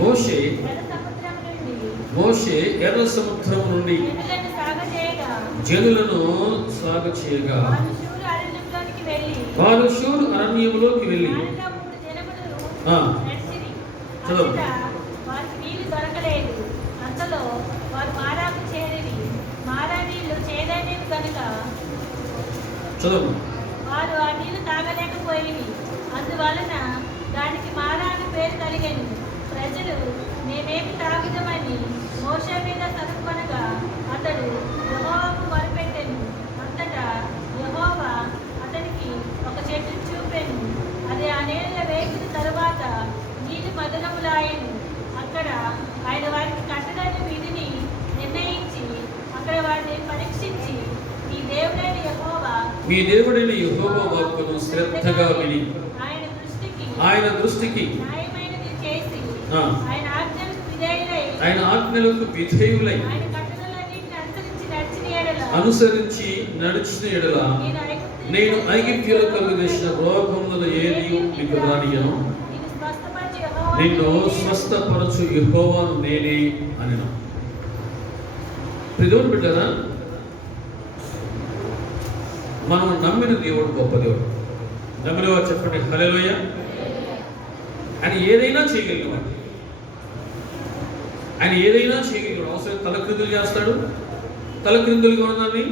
మోషే ఎర్ర సముద్రం నుండి జనులను సాగచేయగా వారు షూరు అరణ్యంలోకి వెళ్ళి చదువు. వారు ఆ నీళ్లు తాగలేకపోయింది, అందువలన దానికి మారా అని పేరు కలిగింది. ప్రజలు మేమేమి తాగుదామని మోషే మీద సరుకొనగా అతడు యెహోవాకు మొరపెట్టెను. అంతటా యెహోవా అతనికి ఒక చెట్టును చూపెను. అది ఆ నీళ్ళ వేసిన తరువాత నీళ్లు మధురములాయెను. అక్కడ ఆయన వారికి కట్టడైన విధిని నిర్ణయించి అక్కడ వారిని పరీక్షించి మీ దేవుడైన యెహోవా వాక్కును శ్రద్ధగా విని ఆయన దృష్టికి ఆయన ఆజ్ఞలకు విధేయులై అనుసరించి నడిచిన ఎడల నేను ఐగుప్తులో కలుగజేసిన రోగములలో ఏది మీకు రానియను, నిన్ను స్వస్థపరచు యెహోవాను నేనే అనెను. దేవుని బిడ్డలారా, మనం నమ్మిన దేవుడు గొప్ప దేవుడు. నమ్మిన వారు చెప్పండి హల్లెలూయా. ఆయన ఏదైనా చేయగలిగినవాడు. ఆయన ఏదైనా చేయగలిగినాడు. అవసరం తలక్రిందులు చేస్తాడు, తలక్రిందులుగా ఉన్నదాన్ని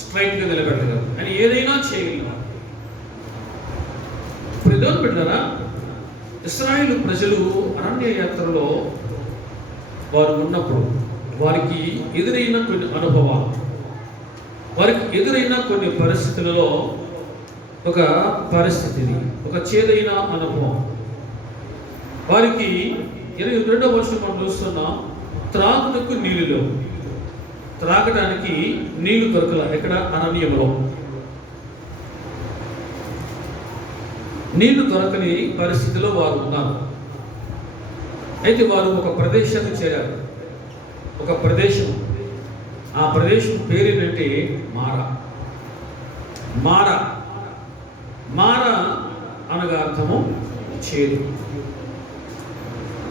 స్ట్రైట్గా నిలబెట్టగలడు. ఆయన ఏదైనా చేయగలిగినవాడు. ఇప్పుడు దేవుని బిడ్డలారా, ఇశ్రాయేలు ప్రజలు అరణ్య యాత్రలో వారు ఉన్నప్పుడు వారికి ఎదురైన కొన్ని అనుభవాలు, వారికి ఎదురైన కొన్ని పరిస్థితులలో ఒక పరిస్థితిని, ఒక చేదైన అనుభవం. వారికి 22వ వర్షం మనం చూస్తున్నాం. త్రాగుటకు నీళ్ళు లేవు, త్రాగడానికి నీళ్లు దొరకల. ఎక్కడ? అరణ్యంలో నీళ్లు దొరకని పరిస్థితిలో వారు ఉన్నారు. అయితే వారు ఒక ప్రదేశానికి చేరారు. ఒక ప్రదేశం, ఆ ప్రదేశం పేరేంటంటే మారా. మారా మారా అనగా అర్థము చేదు.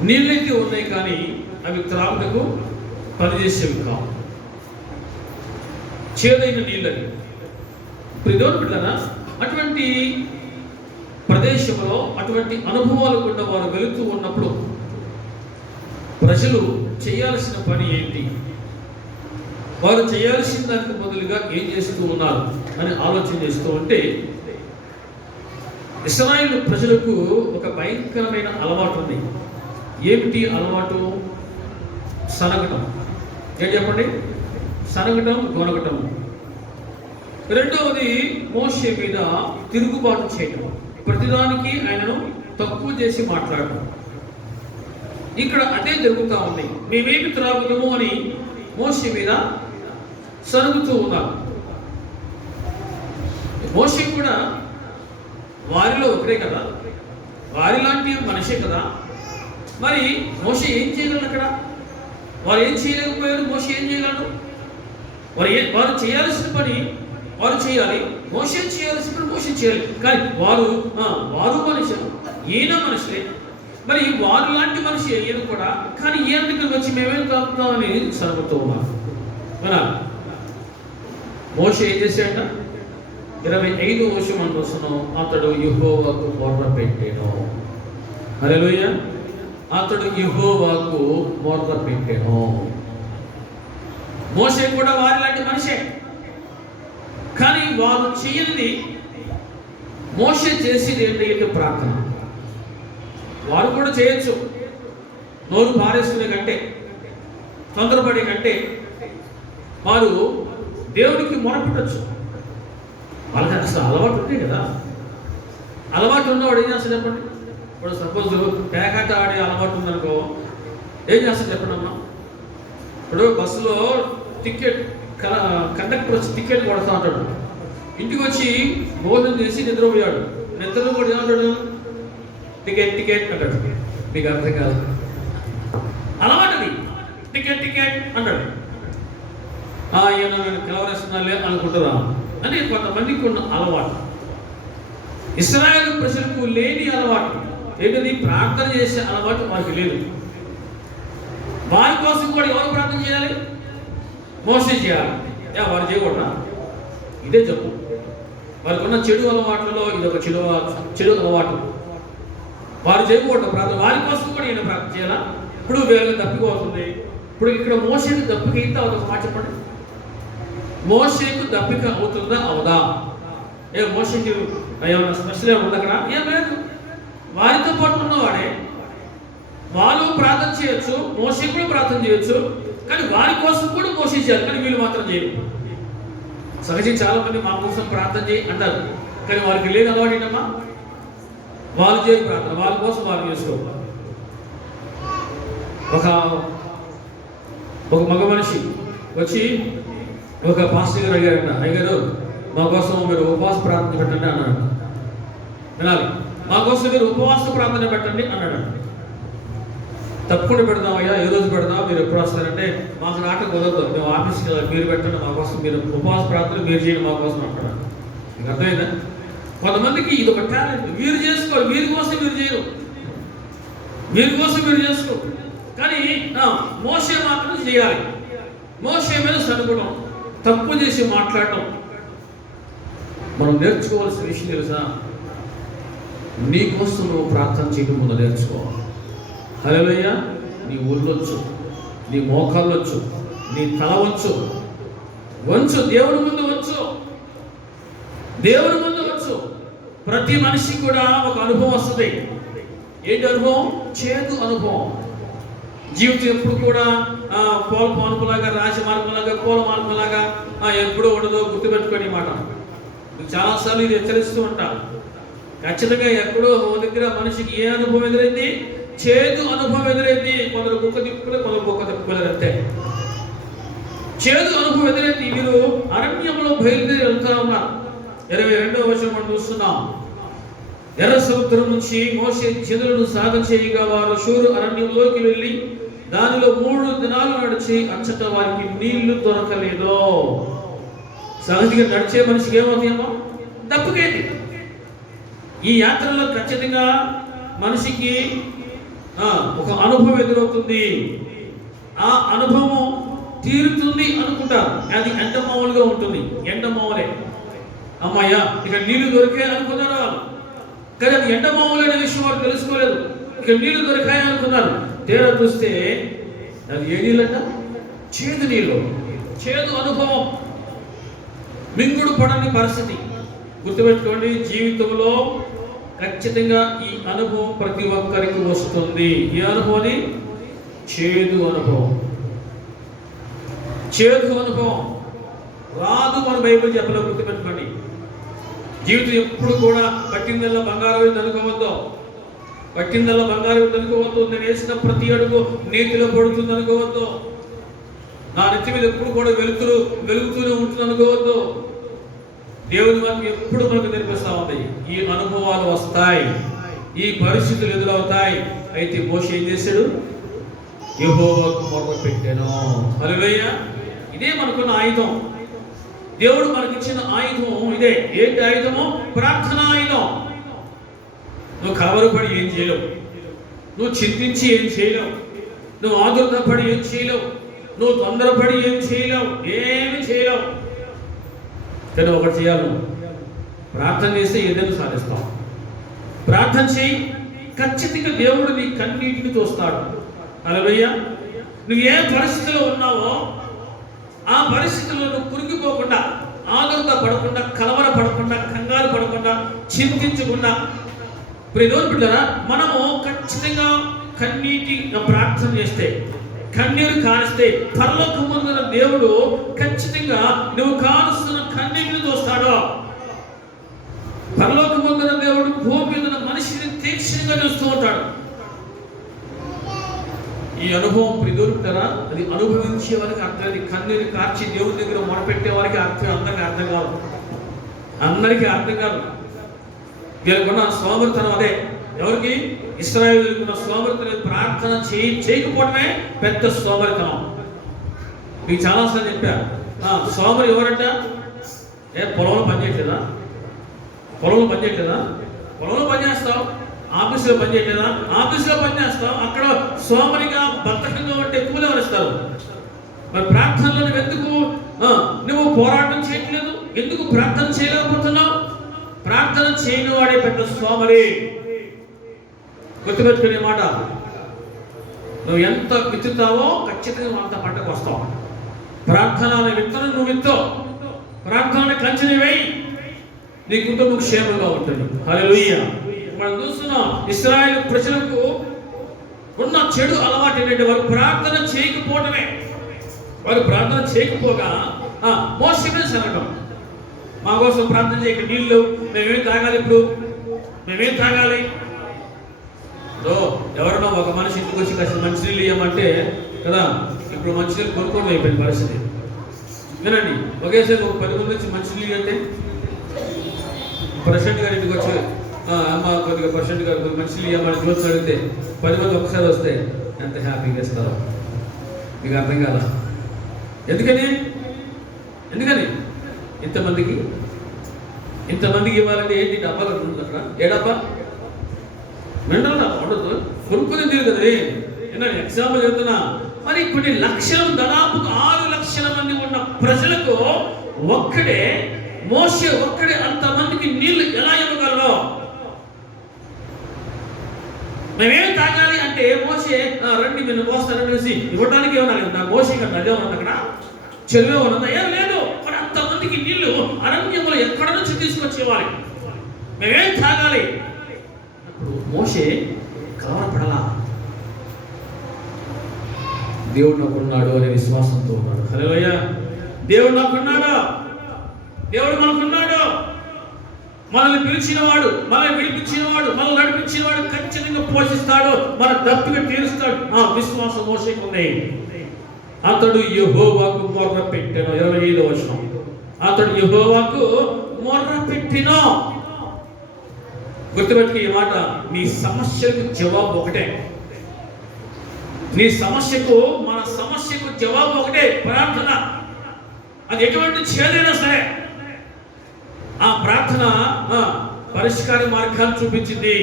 నీళ్ళైతే ఉన్నాయి కానీ అవి త్రాగుటకు పనిచేసేవి కావు, చేదైన నీళ్ళని. ఇప్పుడు దేవుని బిడ్డలారా, అటువంటి ప్రదేశంలో అటువంటి అనుభవాలు కూడా వారు వెళుతూ ఉన్నప్పుడు ప్రజలు చేయాల్సిన పని ఏంటి, వారు చేయాల్సిన దానికి బదులుగా ఏం చేస్తూ ఉన్నారు అని ఆలోచన చేస్తూ ఉంటే, ఇశ్రాయేలు ప్రజలకు ఒక భయంకరమైన అలవాటు ఉంది. ఏమిటి అలవాటు? సనగటం. ఏం చెప్పండి? సనగటం, గొనగటం. రెండవది మోషే మీద తిరుగుబాటు చేయటం, ప్రతిదానికి ఆయనను తక్కువ చేసి మాట్లాడటం. ఇక్కడ అదే జరుగుతూ ఉంది. మేమేమి త్రాగుతాము అని మోషే మీద సరుగుతూ ఉన్నారు. మోషే కూడా వారిలో ఒకరే కదా, వారి లాంటి మనిషే కదా. మరి మోషే ఏం చేయగలరు? అక్కడ వారు ఏం చేయలేకపోయారు, మోషే ఏం చేయగలరు? వారు చేయాల్సిన పని వారు చేయాలి, మోషే చేయాల్సిన పని మోషే చేయాలి. కానీ వారు మనిషి, ఈయన మనిషే. మరి వారు లాంటి మనిషి ఈయన కూడా. కానీ ఈయన దగ్గర వచ్చి మేమేం కాపుతామని సరుగుతూ ఉన్నారు. మన మోషే ఏం చేశాడ? 25వ వచనం మనం చూస్తున్నాం. అతడు యెహోవాకు మొర్రపెట్టెను. హల్లెలూయా. అతడు యెహోవాకు మొర్రపెట్టెను. మోషే కూడా వారి లాంటి మనిషే. కానీ వారు చేయనిది, మోషే చేసేది ఏంటంటే ప్రార్థన. వారు కూడా చేయొచ్చు, నోరు పారేసుకునే కంటే, తొందరపడే కంటే వారు దేవుడికి మొరపెట్టచ్చు. వాళ్ళకి అసలు అలవాటు ఉంటే కదా. అలవాటు ఉన్నవాడు ఏం చేస్తాడు చెప్పండి? ఇప్పుడు సపోజ్ పేకాట ఆడే అలవాటు ఉందనుకో, ఏం చేస్తాడు చెప్పండి అమ్మా? ఇప్పుడు బస్సులో టికెట్ కండక్టర్ వచ్చి టికెట్ కొడతా ఉంటాడు. ఇంటికి వచ్చి భోజనం చేసి నిద్రపోయాడు. నిద్రలో కూడా ఏమంటాడు? టికెట్ టికెట్ అంటాడు. మీకు అర్థం కాదు. అలవాటుది. టికెట్ టికెట్ అంటాడు. ఈయన కలవరేస్తున్నాలే అనుకుంటారా అని కొంతమందికి ఉన్న అలవాటు. ఇశ్రాయేలు ప్రజలకు లేని అలవాటు ఏంటది? ప్రార్థన చేసే అలవాటు వారికి లేదు. వారి కోసం కూడా ఎవరు ప్రార్థన చేయాలి? మోసే చేయాలి. వారు చేయకూడదా? ఇదే చెప్పు. వారికి ఉన్న చెడు అలవాట్లలో ఇదొక చెడు అలవాటు. వారు చేయకూడదు ప్రార్థన. వారి కోసం కూడా ఈయన ప్రార్థన చేయాలా? ఇప్పుడు వేరే తప్పిపోతుంది. ఇప్పుడు ఇక్కడ మోసేకు దప్పిక అయితే ఒక మాట చెప్పండి. మోసేకు దప్పిక అవుతుందా అవదా? మోసేకి ఏమైనా స్పెషల్ ఉంది అక్కడ? ఏం లేదు. వారితో పాటు ఉన్నవాడే. వాళ్ళు ప్రార్థన చేయొచ్చు, మోసే కూడా ప్రార్థన చేయొచ్చు, కానీ వారి కోసం కూడా మోసే చేయాలి. కానీ వీళ్ళు మాత్రం చేయరు. సహజంగా చాలా మంది మా కోసం ప్రార్థన చేయి అంటారు, కానీ వారికి లేదు అలవాటు ఏంటమ్మా? వాళ్ళు చేయరు ప్రార్థన, వాళ్ళ కోసం వాళ్ళు చేసుకోవాలి. ఒక మగ మనిషి వచ్చి ఒక పాస్టర్ గారు అడిగారంట, అయ్యగారు మా కోసం మీరు ఉపవాస ప్రార్థన పెట్టండి అన్నాడు. వినాలి, మా కోసం మీరు ఉపవాస ప్రార్థన పెట్టండి అన్నాడు. తప్పకుండా పెడదామయ్యా, ఏ రోజు పెడదాం, మీరు ఎప్పుడు వస్తారంటే మాకు నాటకం కుదరదు, మేము ఆఫీస్కి మీరు పెట్టండి మా కోసం, మీరు ఉపవాస ప్రార్థన మీరు చేయండి మా కోసం అంటాడు. మీకు అర్థమైందా? కొంతమందికి ఇది ఒక టాలెంట్. వీరు చేసుకోరు, వీరి కోసం మీరు చేయరు, వీరి కోసం మీరు చేసుకోరు. కానీ మోసే మాత్రం చేయాలి. మోసే మీద సనుకోవడం, తప్పు చేసి మాట్లాడటం. మనం నేర్చుకోవాల్సిన విషయం తెలుసా? నీ కోసం నువ్వు ప్రార్థన చేయడం ముందు నేర్చుకోవాలి. హల్లెలూయా. నీ ఒళ్ళొచ్చు, నీ మోకాళ్ళొచ్చు, నీ తల వంచు, దేవుని ముందు వంచు, దేవుని ముందు వంచు. ప్రతి మనిషికి కూడా ఒక అనుభవం వస్తుంది. ఏంటి అనుభవం? చేదు అనుభవం. జీవితం ఎప్పుడు కూడా పోల మార్పులాగా, రాజమార్గంలాగా, పూల మార్గంలాగా ఎప్పుడూ ఉండదు. గుర్తుపెట్టుకోండి మాట. చాలాసార్లు ఇది హెచ్చరిస్తూ ఉంటా. ఖచ్చితంగా ఎక్కడో దగ్గర మనిషికి ఏ అనుభవం ఎదురైంది? చేదు అనుభవం ఎదురైంది. కొందరు కుక్క తిప్పుకోలేదు, కొందరు కుక్క తిప్పుకోలేదు, అంతే. చేదు అనుభవం ఎదురైంది. వీరు అరణ్యంలో బయలుదేరి వెళ్తా ఉన్నారు. 22వ వచనం మనం చూస్తున్నాం. ఎర్ర సముద్రం నుంచి మోసే జనులను సాగచేయగా వారు షూరు అరణ్యంలోకి వెళ్ళి దానిలో 3 దినాలు నడిచి అచ్చట వారికి నీళ్లు దొరకలేదు. సహజంగా నడిచే మనిషికి ఏమవుతాయేమో? తప్పుకేంటి? ఈ యాత్రలో ఖచ్చితంగా మనిషికి ఒక అనుభవం ఎదురవుతుంది. ఆ అనుభవం తీరుతుంది అనుకుంటారు. అది ఎండమావులుగా ఉంటుంది. ఎండమావులే. అమ్మాయ్యా ఇక నీళ్లు దొరికాయి అనుకున్నారు వాళ్ళు, కానీ అది ఎండమావులు అనే విషయం వాళ్ళు తెలుసుకోలేదు. ఇక నీళ్లు దొరికాయి అనుకున్నారు. తీరా చూస్తే అది ఏ నీళ్ళంట? చేదు నీళ్ళు, చేదు అనుభవం, మింగుడు పడని పరిస్థితి. గుర్తుపెట్టుకోండి, జీవితంలో ఖచ్చితంగా ఈ అనుభవం ప్రతి ఒక్కరికి వస్తుంది. ఈ అనుభవం చేదు అనుభవం. చేదు అనుభవం రాదు మన బైబిల్ చెప్పలేదు. గుర్తుపెట్టుకోండి, జీవితం ఎప్పుడు కూడా పట్టిందల్లా బంగారం అనుకోవద్దు. పట్టిందల్లా బంగారం అనుకోవద్దు. నేను వేసిన ప్రతి అడుగు నీతిలో పడుతుంది అనుకోవద్దు. నా నెత్తి మీద ఎప్పుడు కూడా వెలుగుతూనే ఉంటుంది అనుకోవద్దు. దేవుని మనకు ఎప్పుడు మనకు నేర్పిస్తా ఉంది. ఈ అనుభవాలు వస్తాయి, ఈ పరిస్థితులు ఎదురవుతాయి. అయితే మోషే ఏం చేశాడు? యెహోవాకు మొరపెట్టాను. హల్లెలూయా. ఇదే మనకున్న ఆయుధం. దేవుడు మనకిచ్చిన ఆయుధం ఇదే. ఏంటి ఆయుధము? ప్రార్థన ఆయుధం. నువ్వు కలవరపడి ఏం చేయలేవు, నువ్వు చింతించి ఏం చేయలేవు, నువ్వు ఆదుర్దపడి ఏం చేయలేవు, నువ్వు తొందరపడి ఏం చేయలేవు, ఏమి చేయలేవు. కానీ ఒకటి చేయాలి, ప్రార్థన చేస్తే ఏదైనా సాధిస్తావు. ప్రార్థన చేయి, ఖచ్చితంగా దేవుడు నీ కన్నీటిని చూస్తాడు. హల్లెలూయా. నువ్వు ఏ పరిస్థితిలో ఉన్నావో ఆ పరిస్థితుల్లో నువ్వు కురిగిపోకుండా, ఆదుర్ద పడకుండా, కలవర పడకుండా, కంగారు పడకుండా, చింతించకుండా, ప్రియమైన బిడ్డలారా, మనము ఖచ్చితంగా కన్నీటి ప్రార్థన చేస్తే, కన్నీరు కారిస్తే పరలోకమందున దేవుడు ఖచ్చితంగా నువ్వు కారుస్తున్న కన్నీటిని చూస్తాడు. పరలోకమందున దేవుడు భూమి మీద మనిషిని తీక్షణంగా చూస్తూ ఉంటాడు. ఈ అనుభవం ప్రిదురుతారా? అది అనుభవించే వారికి అర్థం. కన్నీరు కార్చి దేవుడి దగ్గర మొరపెట్టే వారికి అర్థం. అందరికీ అర్థం కాదు, అందరికీ అర్థం కాదు. వీళ్ళకున్న సోమరితనం అదే. ఎవరికి? ఇశ్రాయేలుకున్న సోమరితనం. ప్రార్థన చేయకపోవడమే పెద్ద సోమరితనం. మీకు చాలాసార్లు చెప్పారు, సోమరి ఎవరంట? పొలంలో పనిచేయట్లేదా? పొలంలో పనిచేయట్లేదా? పొలంలో పనిచేస్తావు. ఆఫీసులో పనిచేయట్లేదా? ఆఫీసులో పనిచేస్తావు. అక్కడ సోమరిగా బద్ధకంగా ఉంటే కూలి ఎవరిస్తారు? మరి ప్రార్థనలో నువ్వు పోరాటం చేయట్లేదు? ఎందుకు ప్రార్థన చేయలేకపోతున్నావు? ప్రార్థన చేయని వాడే పెద్ద సోమరి. గుర్తుపెట్టుకునే మాట, నువ్వు ఎంత విత్తుతావో ఖచ్చితంగా అంత పంటకు వస్తావు. ప్రార్థన అనే విత్తనం నువ్వు విత్తో, ప్రార్థన కంచెని వేయి, నీ కుటుంబం క్షేమంగా ఉంటుంది. హల్లెలూయా. మనం చూస్తున్నాం, ఇశ్రాయేలు ప్రజలకు ఉన్న చెడు అలవాటు ఏంటంటే వారు ప్రార్థన చేయకపోవడమే. వారు ప్రార్థన చేయకపోగా మోషే మీద సరగం, మా కోసం ప్రార్థన చేయక నీళ్ళు మేమేం తాగాలి, ఇప్పుడు మేమేం తాగాలి? ఎవరన్నా ఒక మనిషి ఇంటికి వచ్చి కాస్త మంచినీళ్ళు ఇవ్వమంటే కదా, ఇప్పుడు మంచినీళ్ళు కొనుక్కోవడం అయిపోయింది పరిస్థితి. వినండి, ఒకేసారి ఒక 10 మంది వచ్చి మంచినీళ్ళు అంటే ప్రెసిడెంట్ గారి ఇంటికి వచ్చి అమ్మ కొద్దిగా ప్రెసిడెంట్ గారు మంచినీళ్ళు ఇవ్వమని చూసి అడిగితే 10 మంది ఒకసారి వస్తే ఎంత హ్యాపీగా ఇస్తారో మీకు అర్థం కాదా? ఎందుకని ఇంతమందికి ఇవ్వాలంటే ఏంటి? డబ్బాలు ఉంటుంది అక్కడ. ఏ డబ్బా? మెండల్ డబ్బా ఉండదు, కొనుక్కునే తీరు కదా. ఏనండి, ఎగ్జాంపుల్ చెప్తున్నా. మరి కొన్ని లక్షలు, దాదాపు 6 లక్షల మంది ఉన్న ప్రజలకు మోషే ఒక్కడే అంతమందికి నీళ్లు ఎలా ఇవ్వగలరు? మేమేం తాగాలి అంటే మోషే రండి మీరు పోస్తారనేసి ఇవ్వడానికి ఏమన్నా మోషే కదా అదే ఉన్నది, అక్కడ చెరువే ఉన్నదా? ఏం లేదు. మరి అంతమందికి నీళ్లు అరణ్యంలో ఎక్కడ నుంచి తీసుకొచ్చేవారి? మేమేం తాగాలి? అప్పుడు మోషే కలవరపడలా. దేవుడు నాకున్నాడు అనే విశ్వాసంతో ఉన్నాడు. హల్లెలూయా. దేవుడు నాకున్నాడు, దేవుడు మనకున్నాడు. మనల్ని పిలిచినవాడు, మనల్ని విడిపించినవాడు, మనల్ని నడిపించినవాడు ఖచ్చితంగా పోషిస్తాడు, మన దప్పిక తీరుస్తాడు. ఆ విశ్వాసం మోషేకు ఉంది. అతడు యెహోవాకు మొర్ర పెట్టెను. 25వ వచనం. అతడు యెహోవాకు మొర్ర పెట్టెను. గుర్తుపెట్టుకు ఈ మాట. నీ సమస్యకు జవాబు ఒకటే. నీ సమస్యకు, మన సమస్యకు జవాబు ఒకటే, ప్రార్థన. అది ఎటువంటి చేదైనా సరే ఆ ప్రార్థన పరిష్కార మార్గాన్ని చూపించింది.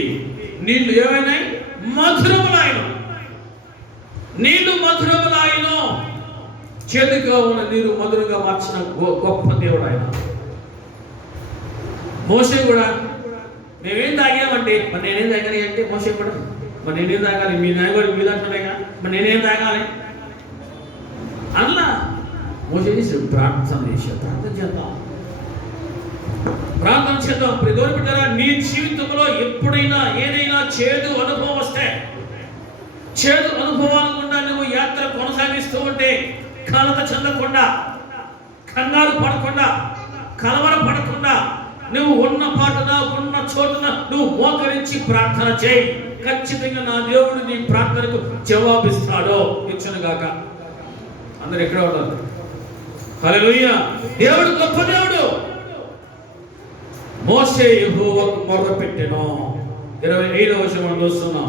నీళ్లు ఏమైనాయి? మధురములాయను. నీళ్లు మధురములాయను. చేదుగా ఉన్న నీరు మధురంగా మార్చిన గొప్ప దేవుడు ఆయన. మోషే కూడా మేమేం తాగామంటే, మరి నేనేం తాగాలి అంటే మోషే కూడా మరి నేనేం తాగాలి? మీ నాయకుడు మీ దాంట్లోనేగా, మరి నేనేం తాగాలి? అలా మోషే చేసి ప్రార్థన చేద్దాం. ప్రిదోరి బిడ్డలారా, నీ జీవితంలో ఎప్పుడైనా ఏదైనా చేదు అనుభవం వస్తే, చేదు అనుభవాల గుండా నువ్వు యాత్ర కొనసాగిస్తూ ఉంటే కలత చెందకుండా, కంగారు పడకుండా, కలవర పడకుండా నువ్వు ఉన్న పాటున, ఉన్న చోటున నువ్వు మోకరించి ప్రార్థన చేయి. ఖచ్చితంగా నా దేవుడు నీ ప్రార్థనకు జవాబిస్తాడో. ఇచ్చునుగాక. అందరు ఎక్కడ ఉంటారు? హల్లెలూయా. దేవుడు గొప్ప దేవుడు. మోషే యెహోవాకు మొర్ర పెట్టెను. 25వ వచనం చూస్తున్నాం.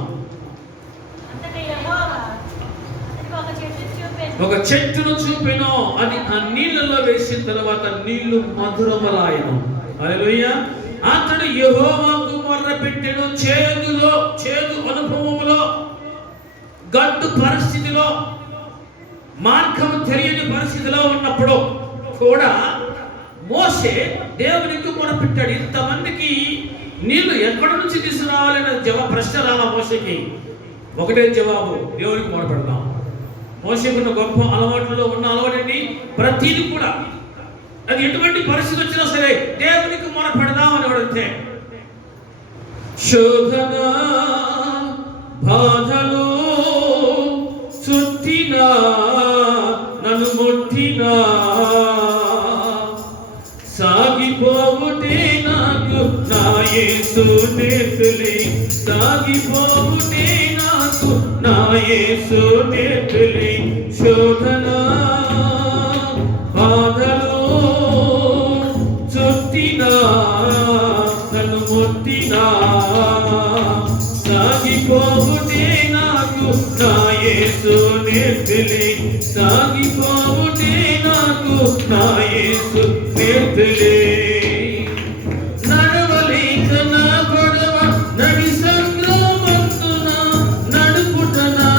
ఒక చెట్టును చూపెను, అది ఆ నీళ్ళలో వేసిన తర్వాత నీళ్లు మధురములాయను. హల్లెలూయా. అతడు యెహోవాకు మొర్ర పెట్టెను. చేదు అనుభవములో, గడ్డు పరిస్థితిలో, మార్గం తెలియని పరిస్థితిలో ఉన్నప్పుడు కూడా మోషే దేవునికి మొరపెట్టాడు. ఇంతమందికి నీళ్లు ఎక్కడి నుంచి తీసుకురావాలనే ప్రశ్న రాలా మోషేకి. ఒకటే జవాబు, దేవునికి మొరపెడతాం. మోషేకున్న గొప్ప అలవాట్లలో ఉన్న అలవాటండి ప్రతిదీ కూడా, అది ఎటువంటి పరిస్థితి వచ్చినా సరే దేవునికి మొరపెడదాం అని అడిగితే, శోధన బాధలు చుట్టినా నన్ను ముట్టినా సాగిపోవుటే నాకు నా యేసు నేతులే, సాగిపోవుటే నాకు నా యేసు నేతులే. శోధన బాధలు చుట్టినా నన్ను ముట్టినా సాగిపోవుటే నాకు నా యేసు నేతులే, సాగిపోవుటే నాకు నా యేసు నేతులే. నడవలేక నా గొడవ నడి సంగ్రామంతున నడుపుట నా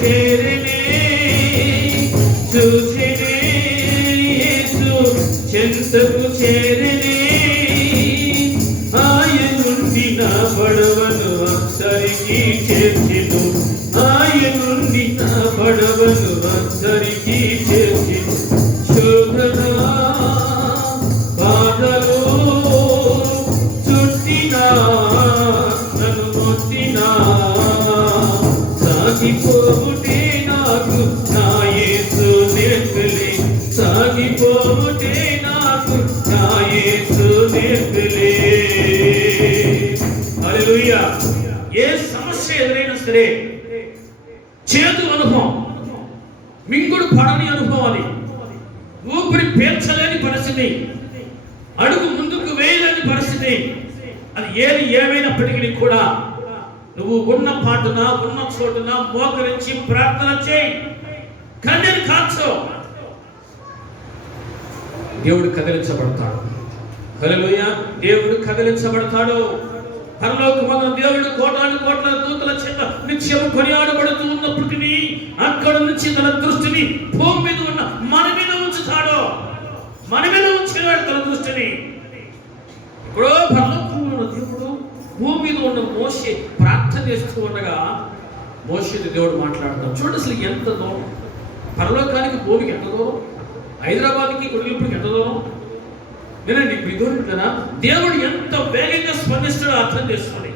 చేరనే చూచెనే యేసు చెంతకు చేరనే ఆయనుండి నా పడవను అందరికి చేర్చెను ఆయనుండి నా పడవను అందరికి చేర్చెను శోధన బాధలో చుట్టినా నన్ను మొట్టినా సాగిపోవుటే నాకు నా యేసు నేర్పలే సాగిపోవుటే నాకు నా యేసు నేర్పలే. హల్లెలూయా. ఏ సమస్య ఎదురైనా సరే చేదు అనుభవం, మింగుడు పడని అనుభవాన్ని, ఊపిరి పీల్చలేని పరిస్థితి, అడుగు ముందుకు వేయలేని పరిస్థితి, అది ఏది ఏమైనప్పటికీ కూడా నువ్వు ఉన్న పాటున ఉన్న చోటున మోకరించి ప్రార్థన చేయి, కన్నీరు కాచు, దేవుడు కదిలించబడతాడు. హల్లెలూయా. దేవుడు కదిలించబడతాడు. పరలోకమందు దేవుడు కోటాను కోట్ల దూతల చేత నిత్యం కొనియాడబడుతూ ఉన్నప్పటికీ అక్కడ నుంచి తన దృష్టిని భూమి మీద ఉన్న మన మీద ఉంచుతాడు. మన మీద ఉంచాడు తన దృష్టిని. ఇప్పుడు పరలోకంలో ఉన్న దేవుడు భూమి మీద ఉన్న మోషే ప్రార్థన చేస్తూ ఉండగా మోషేతో దేవుడు మాట్లాడతాడు. చూడండి అసలు ఎంత దూరం, పరలోకానికి భూమికి ఎంత దూరం, హైదరాబాద్కి కొడుకులకి ఎంత దూరం. వినండి విధులుగా దేవుడు ఎంత వేగంగా స్పందిస్తాడో అర్థం చేసుకోండి.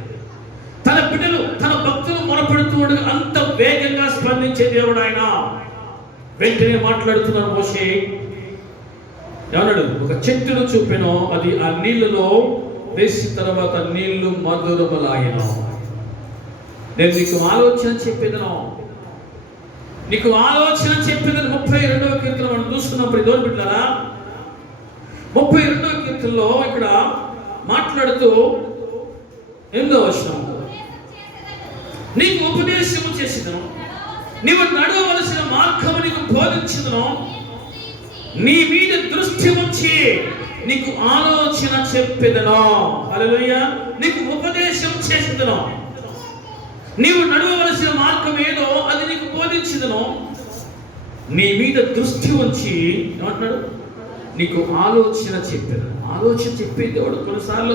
తన బిడ్డలు తన భక్తులు మొరపెడుతూ ఉండగా అంత వేగంగా స్పందించే దేవుడు ఆయన. వెంటనే మాట్లాడుతున్నాడు మోషే. ఏమన్నాడు? ఒక చెట్టును చూపెను, అది ఆ నీళ్లలో వేసిన తర్వాత నీళ్లు మధురములాయెను. నేను నీకు ఆలోచన చెప్పేదను, నీకు ఆలోచన చెప్పేదని 32వ కీర్తన మనం చూస్తున్నప్పుడు దేవుని బిడ్డలారా 32వ కీర్తనలో ఇక్కడ మాట్లాడుతూ 8వ వచనం, నీకు ఉపదేశము చేసిదను, నీవు నడవవలసిన మార్గము నీకు బోధించుదును, నీ మీద దృష్టి ఉంచి నీకు ఆలోచన చెప్పేదను. హల్లెలూయా. నీకు ఉపదేశం చేసేదను, నీవు నడవవలసిన మార్గం ఏదో అది నీకు బోధించుదును, నీ మీద దృష్టి ఉంచి ఏమంటున్నాడు? నీకు ఆలోచన చెప్పాను. ఆలోచన చెప్పే దేవుడు కొన్నిసార్లు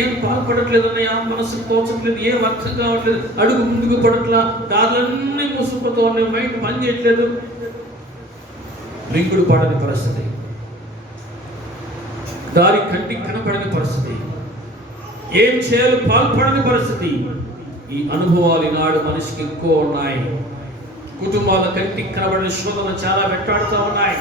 ఏం పాల్పడట్లేదు అన్నయ్య, మనసు తోచట్లేదు, ఏం అర్థం కావట్లేదు, అడుగు ముందుకు పడట్లా, దారులన్నీ ముసుగుతో ఉన్నాయి, మైండ్ పని చేయట్లేదు, మింగుడు పడని పరిస్థితి, దారి కంటికి కనపడని పరిస్థితి, ఏం చేయాలో పాల్పడని పరిస్థితి. ఈ అనుభవాలు ఈనాడు మనిషికి ఎక్కువ ఉన్నాయి. కుటుంబాల కంటికి కనబడిన శోధనలు చాలా వెంటాడుతూ ఉన్నాయి.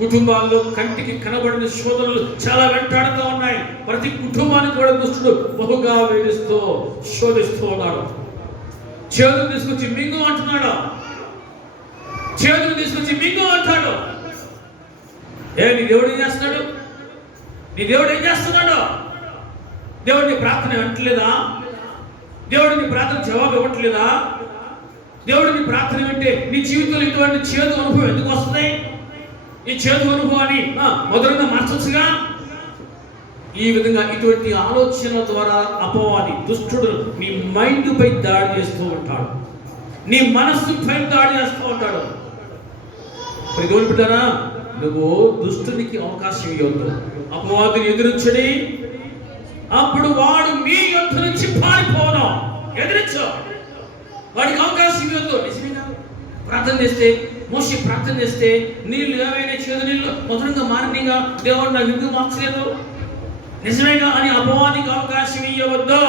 కుటుంబాల్లో కంటికి కనబడిన శోధనలు చాలా వెంటాడుతూ ఉన్నాయి. ప్రతి కుటుంబానికి కూడా దుష్టుడు బహుగా వేధిస్తూ శోధిస్తూ ఉన్నాడు. చేతులు తీసుకొచ్చి మింగు అంటున్నాడు, చేతులు తీసుకొచ్చి మింగు అంటాడు. నీ దేవుడు ఏం చేస్తున్నాడు? నీ దేవుడు ఏం చేస్తున్నాడు? దేవుడు నీ ప్రార్థన వింటలేదా? దేవుడు నీ ప్రార్థన జవాబు ఇవ్వట్లేదా? దేవుడు నీ ప్రార్థన వింటే నీ జీవితంలో ఇటువంటి చేదు అనుభవం ఎందుకు వస్తుంది? ఈ చేదు అనుభవాన్ని మొదలుగా మార్చొచ్చుగా. ఈ విధంగా ఇటువంటి ఆలోచన ద్వారా అపవాది దుష్టుడు నీ మైండ్ పై దాడి చేస్తూ ఉంటాడు, నీ మనస్సు పై దాడి చేస్తూ ఉంటాడు. దేవుని బిడ్డలారా, నువ్వు దుష్టునికి అవకాశం ఇవ్వద్దు. అపవాదిని ఎదురించడి, అప్పుడు వాడు మీ యొద్ద నుంచి పారిపోను. ఎదిరించు, వాడికి అవకాశం ఇవ్వద్దు. నిజమేనా? ప్రార్థన చేస్తే, మోషే ప్రార్థన చేస్తే నీళ్ళు ఏమైనా చేదు నీళ్ళు మధురంగా మారినగా దేవుడు నాకు ఎందుకు మార్చలేదు, నిజమేగా అని అపవాదికి అవకాశం ఇవ్వవద్దు.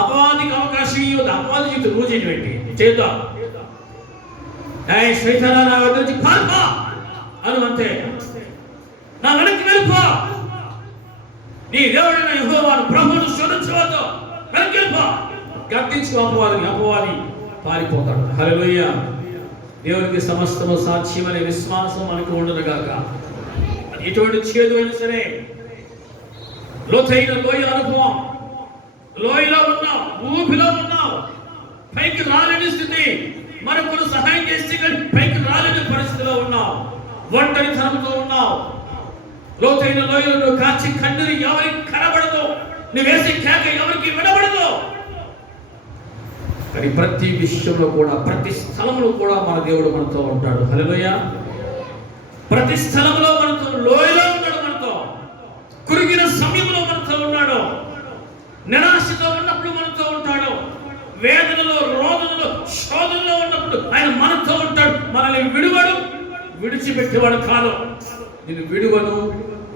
అపవాదికి అవకాశం ఇవ్వద్దు. అపవాది జీవితం రోజు ఏంటి చేద్దాం, సైతానా నా వద్ద నుంచి పారిపో అను, అంతే. నా వెనక్కి వెళ్ళిపో, నీ దేవుడైన యెహోవాను ప్రభువును శోధించవద్దు, వెనక్కి వెళ్ళిపో. గద్దించు అపవాదిని, అపవాది పారిపోతాడు. హల్లెలూయా. దేవునికి సమస్తము సాధ్యమనే విశ్వాసం మనకు ఉండునుగాక. ఎటువంటి చేదు అయినా సరే, లోతైన లోయ అనుభవం, లోయలో ఉన్నావు, ఊపిలో ఉన్నావు, పైకి రాలేని స్థితి, మరొకరు సహాయం చేస్తే కానీ పైకి రాలేని పరిస్థితిలో ఉన్నావు, ఒంటరితనంతో ఉన్నావు, లోతైన లోయలో నువ్వు కాచి కన్నీరు ఎవరికి కనబడదు, నువ్వు వేసే కేక ఎవరికి వినబడదు. కానీ ప్రతి విషయంలో కూడా, ప్రతి స్థలంలో కూడా మన దేవుడు మనతో ఉంటాడు. హల్లెలూయా. ప్రతి స్థలంలో మనతో, లోయలో ఉన్నాడు మనతో, కురిగిన సమయంలో మనతో ఉన్నాడు, నిరాశతో ఉన్నప్పుడు మనతో ఉంటాడు, వేదనలో, రోదనలో, శోధనలో ఉన్నప్పుడు ఆయన మనతో ఉంటాడు. మనల్ని విడువడు, విడిచిపెట్టేవాడు కాదు. నేను విడువను,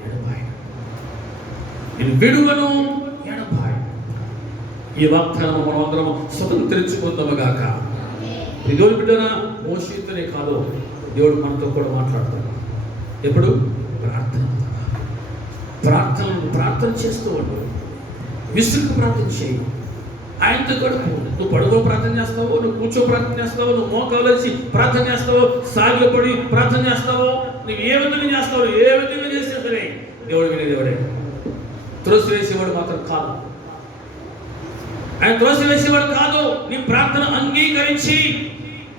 ఎడబాయను. నేను విడువను, ఎడబాయను. ఈ వాగ్దానం మనం అందరం స్వతంత్రించుకుందాము గాక. దేవుని బిడ్డనా, మోషేతోనే కాదు, దేవుడు మనతో కూడా మాట్లాడతాడు. ఎప్పుడు? ప్రార్థన చేస్తూ ఉండు. విసుగు ప్రార్థన చేయి. ఆయనతో గడుపు. నువ్వు పడుకో ప్రార్థన చేస్తావు, నువ్వు కూర్చో ప్రార్థన చేస్తావు, నువ్వు మోకాలేసి ప్రార్థన చేస్తావు, సాగిలో పడి ప్రార్థన చేస్తావు, నువ్వు ఏ విధంగా చేస్తావు, ఏ విధంగా చేసినా సరే దేవుడు వినే దేవుడే. త్రోసివేసేవాడు మాత్రం కాదు. ఆయన త్రోసివేసేవాడు కాదు. నీ ప్రార్థన అంగీకరించి,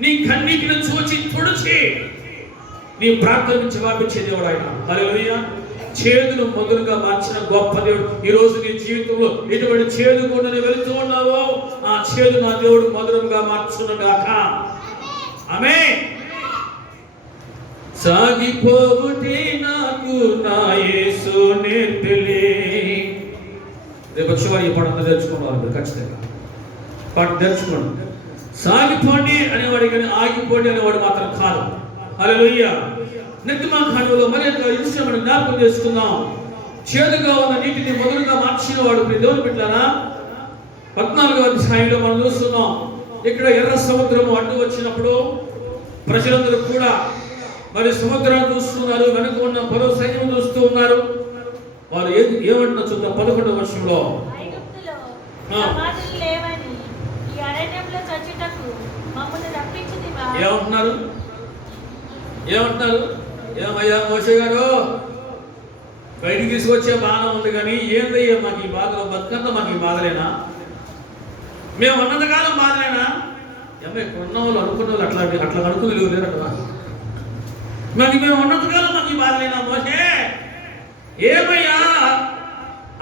నీ కన్నీటిని చూచి తుడిచి నీ ప్రార్థనకు జవాబిచ్చే దేవుడు ఆయన. హల్లెలూయా. చేదును మధురంగా మార్చిన గొప్ప దేవుడు. ఈ రోజు నీ జీవితంలో ఎటువంటి చేదు కూడా వెళుతూ ఉన్నావో, ఆ చేదు నా దేవుడు మధురంగా మార్చునుగాక. ఆమేన్. సాగిపోవుటే నాకు నా యేసు నేర్పిలే. రేపు శివారి పాట తెలుసుకోవాలి ఖచ్చితంగా. పాట తెలుసుకోండి. సాగిపోండి అనేవాడు కానీ ఆగిపోండి అనేవాడు మాత్రం కాదు. హల్లెలూయా. నిర్గమాకాండంలో మరి యొక్క విషయం మనం జ్ఞాపకం చేసుకుందాం. చేదుగా ఉన్న నీటిని మధురంగా మార్చిన వాడు దేవుని బిడ్డలారా, 14వ అధ్యాయంలో మనం చూస్తున్నాం. ఇక్కడ ఎర్ర సముద్రము అడ్డు వచ్చినప్పుడు ప్రజలందరూ కూడా మరి సముద్రాన్ని చూస్తున్నారు, వెనుక ఉన్న పరో సైన్యం చూస్తూ ఉన్నారు. వారు ఏమంటున్నా చూద్దాం. 11వ వర్షంలో ఏమంటున్నారు? ఏమయ్యా మోషే గారు, బయటికి తీసుకొచ్చే బాధ ఉంది కానీ ఏందయ్యా మాకు ఈ బాధ, బతుకంతా మాకు ఈ బాధలేనా? మేము ఉన్నంతకాలం బాధలేనా? ఏమో ఇక్కడ ఉన్న వాళ్ళు అనుకున్న వాళ్ళు అట్లా అనుకుని లేరు అట్లా. మరి మేము ఉన్నంతకాలం మాకు ఈ బాధలేనా మోషే? ఏమయ్యా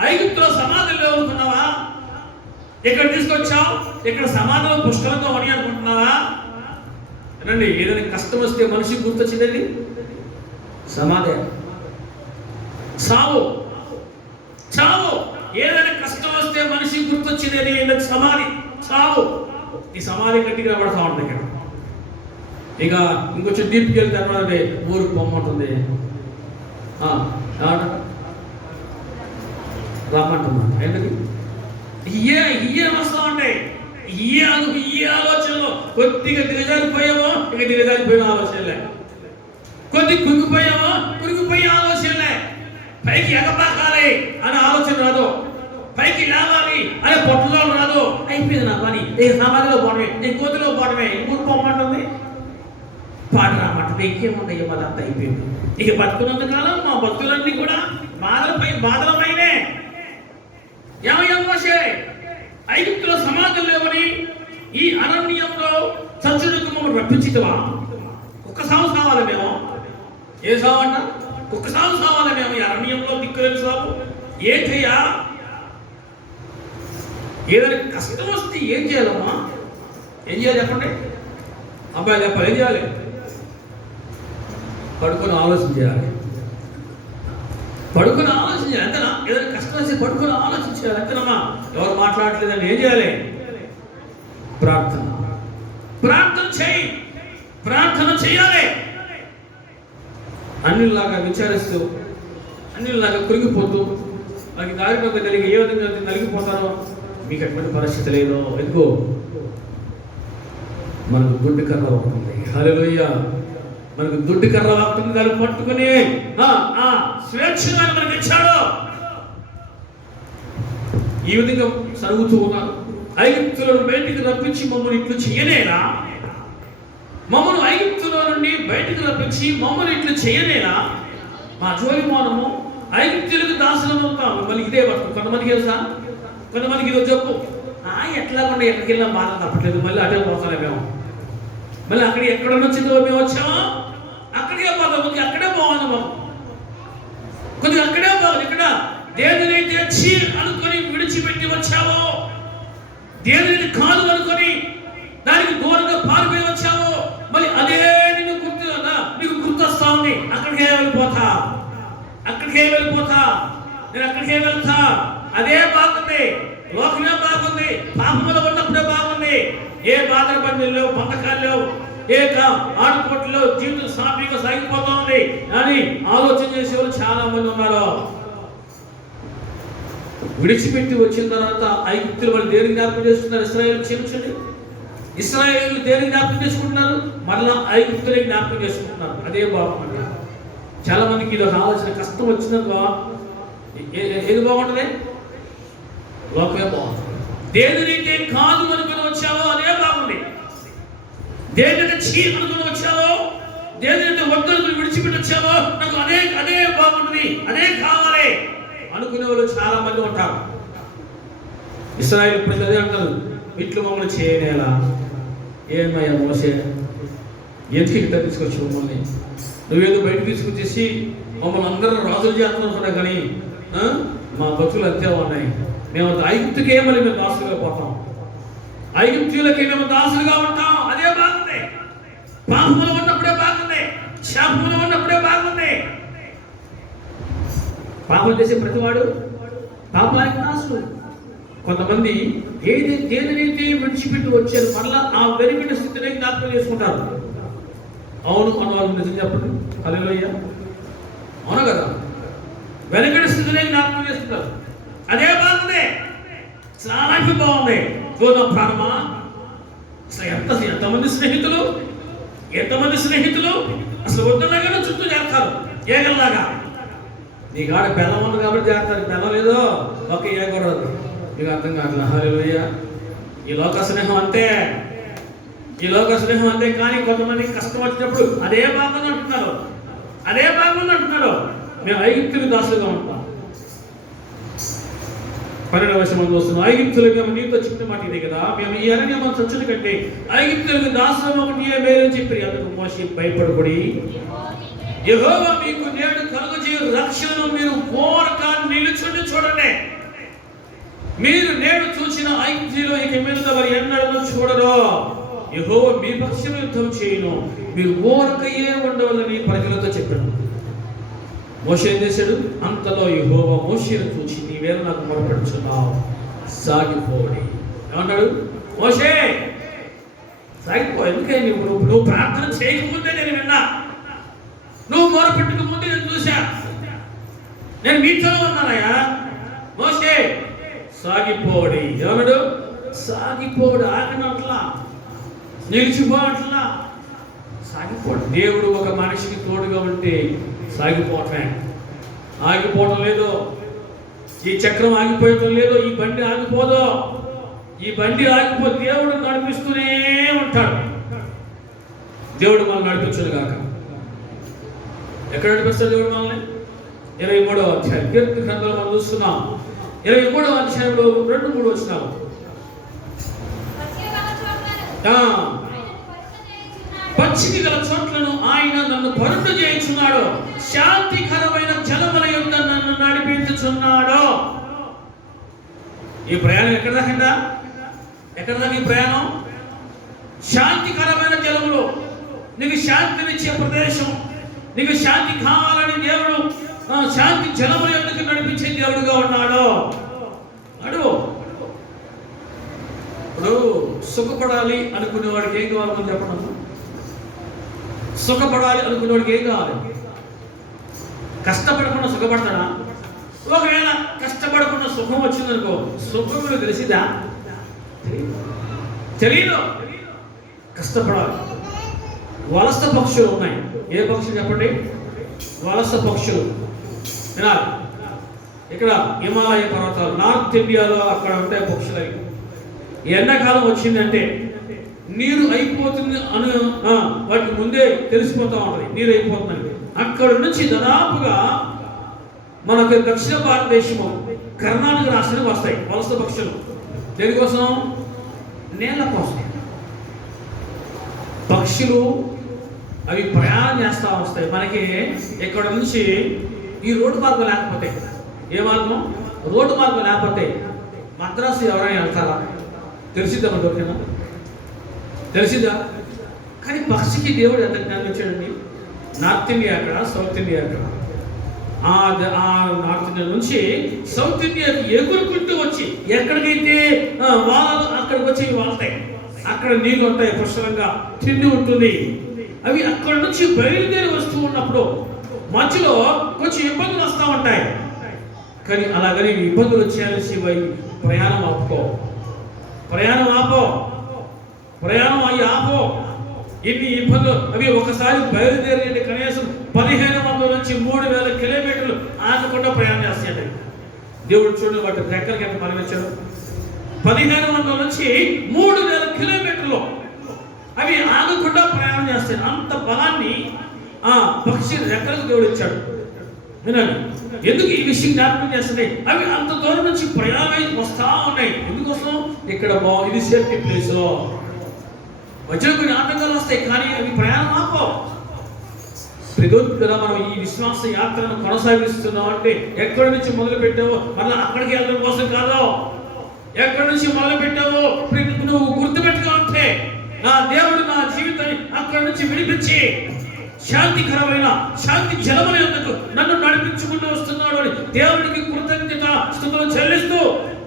ఐగుప్తులో సమాధులు లేవు అనుకున్నావా? ఇక్కడ తీసుకొచ్చావు, ఇక్కడ సమాధులు పుష్కలంగా ఉన్నాయి అనుకుంటున్నావా? అనండి, ఏదైనా కష్టం వస్తే మనిషికి గుర్తొచ్చిందండి సమాధి. చావు. ఏదైనా కష్టం వస్తే మనిషికి గుర్తొచ్చింది ఏంటంటే సమాధి, చావు. ఈ సమాధి గట్టిగా పడతా ఉంటుంది. ఇక్కడ ఇక ఇంకొంచెం డీప్కి వెళ్తే తర్వాత ఊరికి పొమ్మంటుంది, రామంటున్నా. ఏంటది? ఇయ్యే వస్తా ఉంటాయి. ఈ ఆలోచనలో కొద్దిగా దిగజారిపోయామో ఇక దిగజారిపోయిన ఆలోచనలే, కొద్ది కురిగిపోయామో కురిగిపోయే ఆలోచనలే. పైకి ఎగబాకాలి అనే ఆలోచన రాదు, పైకి లేవాలి అనే పట్టుదల రాదు. అయిపోయింది నా పని, నేను సమాధిలో పోవడమే, నేను కోతిలో పోవడమే, ఊరు పోమంటుంది, పాట రామంటుంది. ఇంకేముంది? అదంతా అయిపోయింది. ఇక బతుకున్నంతకాలం మా భక్తులన్నీ కూడా బాధలమైనే. ఏమయ్యా మోషే, ఐగుప్తులో సమాధులు లేవని ఈ అరణ్యంలో చచ్చుడుకు మమ్మల్ని రప్పించితవా? కుక్క సాగు సావాలి మేము. ఏ సాగు అంట? కుక్క సాగు సావాలి మేము ఈ అరణ్యంలో, దిక్కులేని సాగు. ఏంటయ్యా? ఏదైనా కష్టం వస్తే ఏం చేయాలమ్మా? ఏం చేయాలి చెప్పండి అబ్బాయి, చెప్పాలి. ఏం చేయాలి? పడుకొని ఆలోచన చేయాలి. పడుకొని ఆలోచించాలి అంతేనా? ఏదైనా కష్టం వస్తే పడుకొని ఆలోచించాలి అంతేనమ్మా? ఎవరు మాట్లాడలేదని ఏం చేయాలి? ప్రార్థన చేయాలి. అన్నిలాగా విచారిస్తూ, అన్నిలాగా కురిగిపోతూ, మనకి దారిలోకి కలిగి ఏ విధంగా నలిగిపోతారో మీకు అటువంటి పరిస్థితి లేదు. ఎందుకో మనకు దుడ్డు కర్ర ఉంటుంది. హల్లెలూయా. మనకు దుడ్డు కర్ర ఉంటుంది, దాన్ని పట్టుకుని స్వేచ్ఛగా మనకి ఇచ్చాడు. ఈ విధంగా సరుగుతూ ఉన్నారు. ఐగుప్తులను బయటికి రప్పించి మమ్మల్ని ఇట్లు చేయనేనా? మమ్మల్ని ఐగుప్తులో నుండి బయటికి రప్పించి మమ్మల్ని ఇట్లు చేయనేనా? మా జోలి మౌనము, ఐగుప్తులకు దాసులం అవుతాం. మళ్ళీ ఇదే బతుకు. కొంతమందికి తెలుసా? కొంతమందికి ఇదో చెప్పు, ఎట్లా కూడా ఎక్కడికి వెళ్ళినా బాధ తప్పట్లేదు, మళ్ళీ అదే పోతానే మేము. మళ్ళీ అక్కడ ఎక్కడ వచ్చిందో మేము వచ్చామో అక్కడికే పోతాం. కొద్దిగా అక్కడే పోవాలి మాకు, కొద్దిగా అక్కడే పోవాలి. ఇక్కడ దేవుని తెచ్చి అనుకొని విడిచిపెట్టి వచ్చావో, దేవుని కాదు అనుకొని దానికి దూరంగా పారిపోయి వచ్చావో మళ్ళీ అదే నీకు గుర్తొస్తా ఉంది. అక్కడికే వెళ్ళిపోతా, నేను అక్కడికే వెళ్తా. అదే బాగుంది, లోకమే బాగుంది, పాపంలో ఉన్నప్పుడే బాగుంది. ఏ బాధలు పని లేవు, బంధకాలు లేవు, ఏ ఆడుకోట్లు, జీవితం సాఫీగా సాగిపోతా ఉంది అని ఆలోచన చేసేవాళ్ళు చాలా మంది ఉన్నారు. విడిచిపెట్టి వచ్చిన తర్వాత ఐగుప్తులు వాళ్ళు దేని జ్ఞాపకం చేస్తున్నారు? ఇశ్రాయేలు క్షమించండి, ఇశ్రాయేలు దేని జ్ఞాపకం చేసుకుంటున్నారు? మరలా ఐగుప్తులే జ్ఞాపకం చేసుకుంటున్నారు. అదే బాగుంది. చాలా మందికి ఇది ఆలోచన, కష్టం వచ్చినాక ఏది బాగుంటుంది? లోకమే బాగుంటుంది. దేనినైతే కాదు అనుకుని వచ్చావో అదే బాగుంది. దేనినైతే చీ అనుకుని వచ్చావో, దేనినైతే వద్దనుకుని విడిచిపెట్టి వచ్చావో నాకు అదే బాగుంటుంది, అదే కావాలి అనుకునే వాళ్ళు చాలా మంది ఉంటారు. ఇశ్రాయేలు ప్రజలు అదే అంటారు, ఇట్లు మమ్మల్ని చేయనేలా. ఏమయ్యా మోసే, ఎందుకు ఇక్కడ తీసుకొచ్చి మమ్మల్ని? నువ్వేదో బయట తీసుకొచ్చేసి మమ్మల్ని అందరూ రాజులు చేస్తున్నావు కానీ మా బతుకులు అంతే ఉన్నాయి. మేము ఐగుప్తుకే మళ్ళీ మేము దాసులుగా పోతాం, ఐగుప్తులకి మేము దాసులుగా ఉంటాం. అదే బాగుంది. పాపంలో ఉన్నప్పుడే బాగుంది, శాపంలో ఉన్నప్పుడే బాగుంది. పాపం చేసే ప్రతివాడు పాపానికి దాసుడు. కొంతమంది దేనినైతే విడిచిపెట్టి వచ్చారు మరలా ఆ వెనుకటి స్థితిని జ్ఞాపకం చేసుకుంటారు. అవును అన్నవాళ్ళు నిజం చెప్పండి, హల్లెలూయా. అవును కదా, వెనుకటి స్థితిని జ్ఞాపకం చేసుకుంటారు. అదే బాగుంది, చాలా బాగుంది. నా ప్రాణమా, అసలు ఎంతమంది స్నేహితులు అసలు వద్దులాగా చుట్టూ చేస్తారు ఏగల్లాగా. నీ కాడ బెల్లం ఉంది కాబట్టి చేస్తారు, బెల్లం లేదో ఒక ఏగొరదు. మీకు అర్థం కావట్లా? హల్లెలూయా. ఈ లోక స్నేహం అంతే కానీ కొంతమంది కష్టం వచ్చినప్పుడు అదే బాగుంది అంటున్నారు. మేము ఐగుప్తులకు దాసులుగా ఉంటాం. 12వ వచనం చూస్తున్నాం. ఐగుప్తులకు మేము నీతో చెప్పిన మాట ఇదే కదా, మేము ఈ అరణ్యము చచ్చుల కంటే ఐగుప్తులకు దాసులం ఒకటి మేలని చెప్పి అందుకు మోషే భయపడబడి, యెహోవా మీకు నేడు కలుగజేయు రక్షణను మీరు ఓరక నిలుచుండి చూడండి. మీరు నేడు చూసిన ఐగుప్తులో ఇక మీద వారు ఎన్నడూ చూడరు. యెహోవా మీ పక్షంలో యుద్ధం చేయను, మీరు ఓరకయే ఉండవాలని ప్రజలతో చెప్పాడు. మోషే ఏం చేశాడు? అంతలో యెహోవా మోషేను చూచి, నీవేళ నాకు మొరపెడుచున్నావు, సాగిపోడి. ఏమన్నాడు? మోషే సాగిపో. ఎందుకే నువ్వు ప్రార్థన చేయకముందే నేను విన్నా, నువ్వు మొరపెట్టక ముందే నేను చూశా, నేను మీతో ఉన్నానయ్యా. మోషే సాగిపోడి. ఏమన్నాడు? సాగిపోడు. ఆగినట్లా, నిలిచిపోవట్లా, సాగిపోడు. దేవుడు ఒక మనిషికి తోడుగా ఉంటే సాగిపోవటమే. ఆగిపోవటం లేదు, ఈ చక్రం ఆగిపోయటం లేదు, ఈ బండి ఆగిపోదు. ఈ బండి ఆగిపో, దేవుడు నడిపిస్తూనే ఉంటాడు. దేవుడు మనల్ని నడిపించడు కాక. ఎక్కడ నడిపిస్తాడు దేవుడు మనల్ని? 23వ అధ్యాయం కీర్తన గ్రంథంలో మనం చూస్తున్నాం. 23వ అధ్యాయంలో 2-3 వచనాలు. పచ్చిక గల చోట్లను ఆయన నన్ను పరుండు చేయించున్నాడు, శాంతికరమైన జలముల యొద్ద నన్ను నడిపించుచున్నాడు. ఈ ప్రయాణం ఎక్కడ దాకా ఈ ప్రయాణం? శాంతికరమైన జలములు, నీకు శాంతినిచ్చే ప్రదేశం, నీకు శాంతి కావాలని దేవుడు శాంతి జలముల యొద్దకు నడిపించే దేవుడుగా ఉన్నాడు. అడుగు. ఇప్పుడు సుఖపడాలి అనుకునేవాడికి ఏం కావాలని చెప్పడం? సుఖపడాలి అనుకునేవాడికి ఏం కావాలి? కష్టపడకుండా సుఖపడతాడా? ఒకవేళ కష్టపడకుండా సుఖం వచ్చిందనుకో, సుఖం తెలిసిదా? తెలియదు. కష్టపడాలి. వలస పక్షులు ఉన్నాయి. ఏ పక్షులు చెప్పండి? వలస పక్షులు. వినాలి. ఇక్కడ హిమాలయ పర్వతాలు, నార్త్ ఇండియాలో అక్కడ ఉంటాయి పక్షులు. ఎండాకాలం వచ్చిందంటే నీరు అయిపోతుంది అని వాటికి ముందే తెలిసిపోతూ ఉంటుంది, నీరు అయిపోతుందని. అక్కడ నుంచి దాదాపుగా మనకు దక్షిణ భారతదేశము కర్ణాటక రాష్ట్రానికి వస్తాయి వలస పక్షులు. దేనికోసం? నీళ్ళ కోసం. పక్షులు అవి ప్రయాణం చేస్తూ వస్తాయి. మనకి ఇక్కడ నుంచి ఈ రోడ్డు మార్గం లేకపోతే, ఏ మార్గం? రోడ్డు మార్గం లేకపోతే మద్రాసు ఎవరైనా వెళ్తారా? తెలిసిద్దామా? దొరికినా తెలిసిందా? కానీ పక్షికి దేవుడు ఎంత జ్ఞానం ఇచ్చాడండి. నార్త్ ఇండియా అక్కడ, సౌత్ ఇండియా అక్కడ, ఆ నార్త్ ఇండియా నుంచి సౌత్ ఇండియాకి ఎగురుకుంటూ వచ్చి ఎక్కడికైతే వాళ్ళు అక్కడికి వచ్చి వాళ్తాయి. అక్కడ నీళ్ళు ఉంటాయి, పుష్కలంగా తిండి ఉంటుంది. అవి అక్కడ నుంచి బయలుదేరి వస్తూ ఉన్నప్పుడు మధ్యలో కొంచెం ఇబ్బందులు వస్తూ ఉంటాయి. కానీ అలాగని ఇబ్బందులు వచ్చేయాల్సి ప్రయాణం ఆపుకో, ప్రయాణం అయ్యి ఆపో. ఎన్ని ఇబ్బందులు అవి ఒకసారి బయలుదేరి కనీసం 1500 నుంచి 3000 కిలోమీటర్లు ఆగకుండా ప్రయాణం చేస్తాయండి. దేవుడు చూడండి వాటి రెక్కలకి ఎంత బలం ఇచ్చాడు. 1500 నుంచి 3000 కిలోమీటర్లు అవి ఆగకుండా ప్రయాణం చేస్తాయి. అంత బలాన్ని ఆ పక్షి రెక్కలకు దేవుడు ఇచ్చాడు. వినండి, ఎందుకు ఈ విషయం జ్ఞాపకం చేస్తున్నాయి? అవి అంత దూరం నుంచి ప్రయాణమై వస్తా ఉన్నాయి. ఎందుకోసం? ఇక్కడ ఇది సేఫ్టీ ప్లేస్. మధ్యలో కొన్ని ఆటంకాలు వస్తాయి, కానీ అవి ప్రయాణం ఆపో. కదా మనం ఈ విశ్వాస యాత్రను కొనసాగిస్తున్నాం అంటే ఎక్కడి నుంచి మొదలు పెట్టావో మళ్ళీ అక్కడికి వెళ్ళడం కోసం కాదు. ఎక్కడి నుంచి మొదలు పెట్టావో నువ్వు గుర్తుపెట్టుకుంటే నా దేవుడు నా జీవితాన్ని అక్కడి నుంచి విడిపించి శాంతికరమైన శాంతి జలముల యొద్దకు నన్ను నడిపించుకుంటూ వస్తున్నాడు అని దేవుడికి కృతజ్ఞత స్తుతులు చెల్లిస్తూ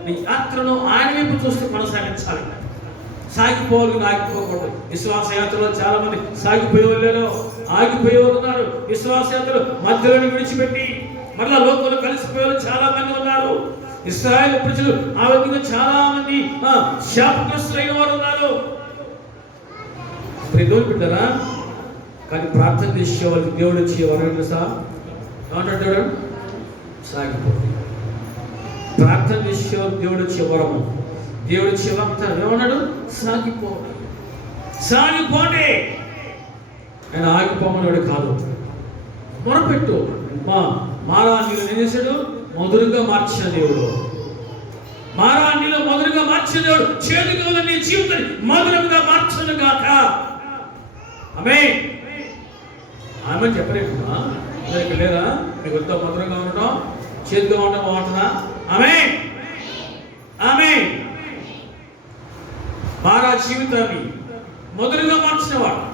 నీ యాత్రను ఆయన వైపు చూస్తూ కొనసాగించాలి. సాగిపోవాలి, ఆగిపోకూడదు. విశ్వాస యాత్రలో చాలా మంది సాగిపోయేవాళ్ళు, ఆగిపోయేవారు ఉన్నారు. విశ్వాస యాత్రలు మధ్యలోని విడిచిపెట్టి మళ్ళా లోకంలో కలిసిపోయేవారు చాలా మంది ఉన్నారు. ఇశ్రాయేలు ప్రజలు ఆ విధంగా చాలా మంది శాపగ్రస్తులైన వారు ఉన్నారు. బిడ్డరా, కానీ ప్రార్థన చేసే వాళ్ళకి దేవుడు వచ్చే వరం ఏమంటాడు? సాగిపోతుంది. ప్రార్థన చేసే వాళ్ళకి దేవుడు వచ్చే వరము, దేవుడు వచ్చే వాగ్దానం ఏమన్నాడు? సాగిపోండి. ఆయన ఆగిపోమన్నాడు కాదు. మొరపెట్టు. మారా నీళ్ళు ఏం చేశాడు? మధురంగా మార్చిన దేవుడు. మారా నీళ్ళు మధురంగా మార్చిన దేవుడు చేదుగా ఉన్న నీ జీవితాన్ని మధురంగా మార్చను గాక. ఆమేన్. ఆమె చెప్పలేదమ్మా, లేదా మీకు ఎంతో మధురంగా ఉండటం, చేదుగా ఉండటం బాగుంటుందా? ఆమేన్, ఆమేన్. మారా జీవితాన్ని మధురంగా మార్చినవాడు,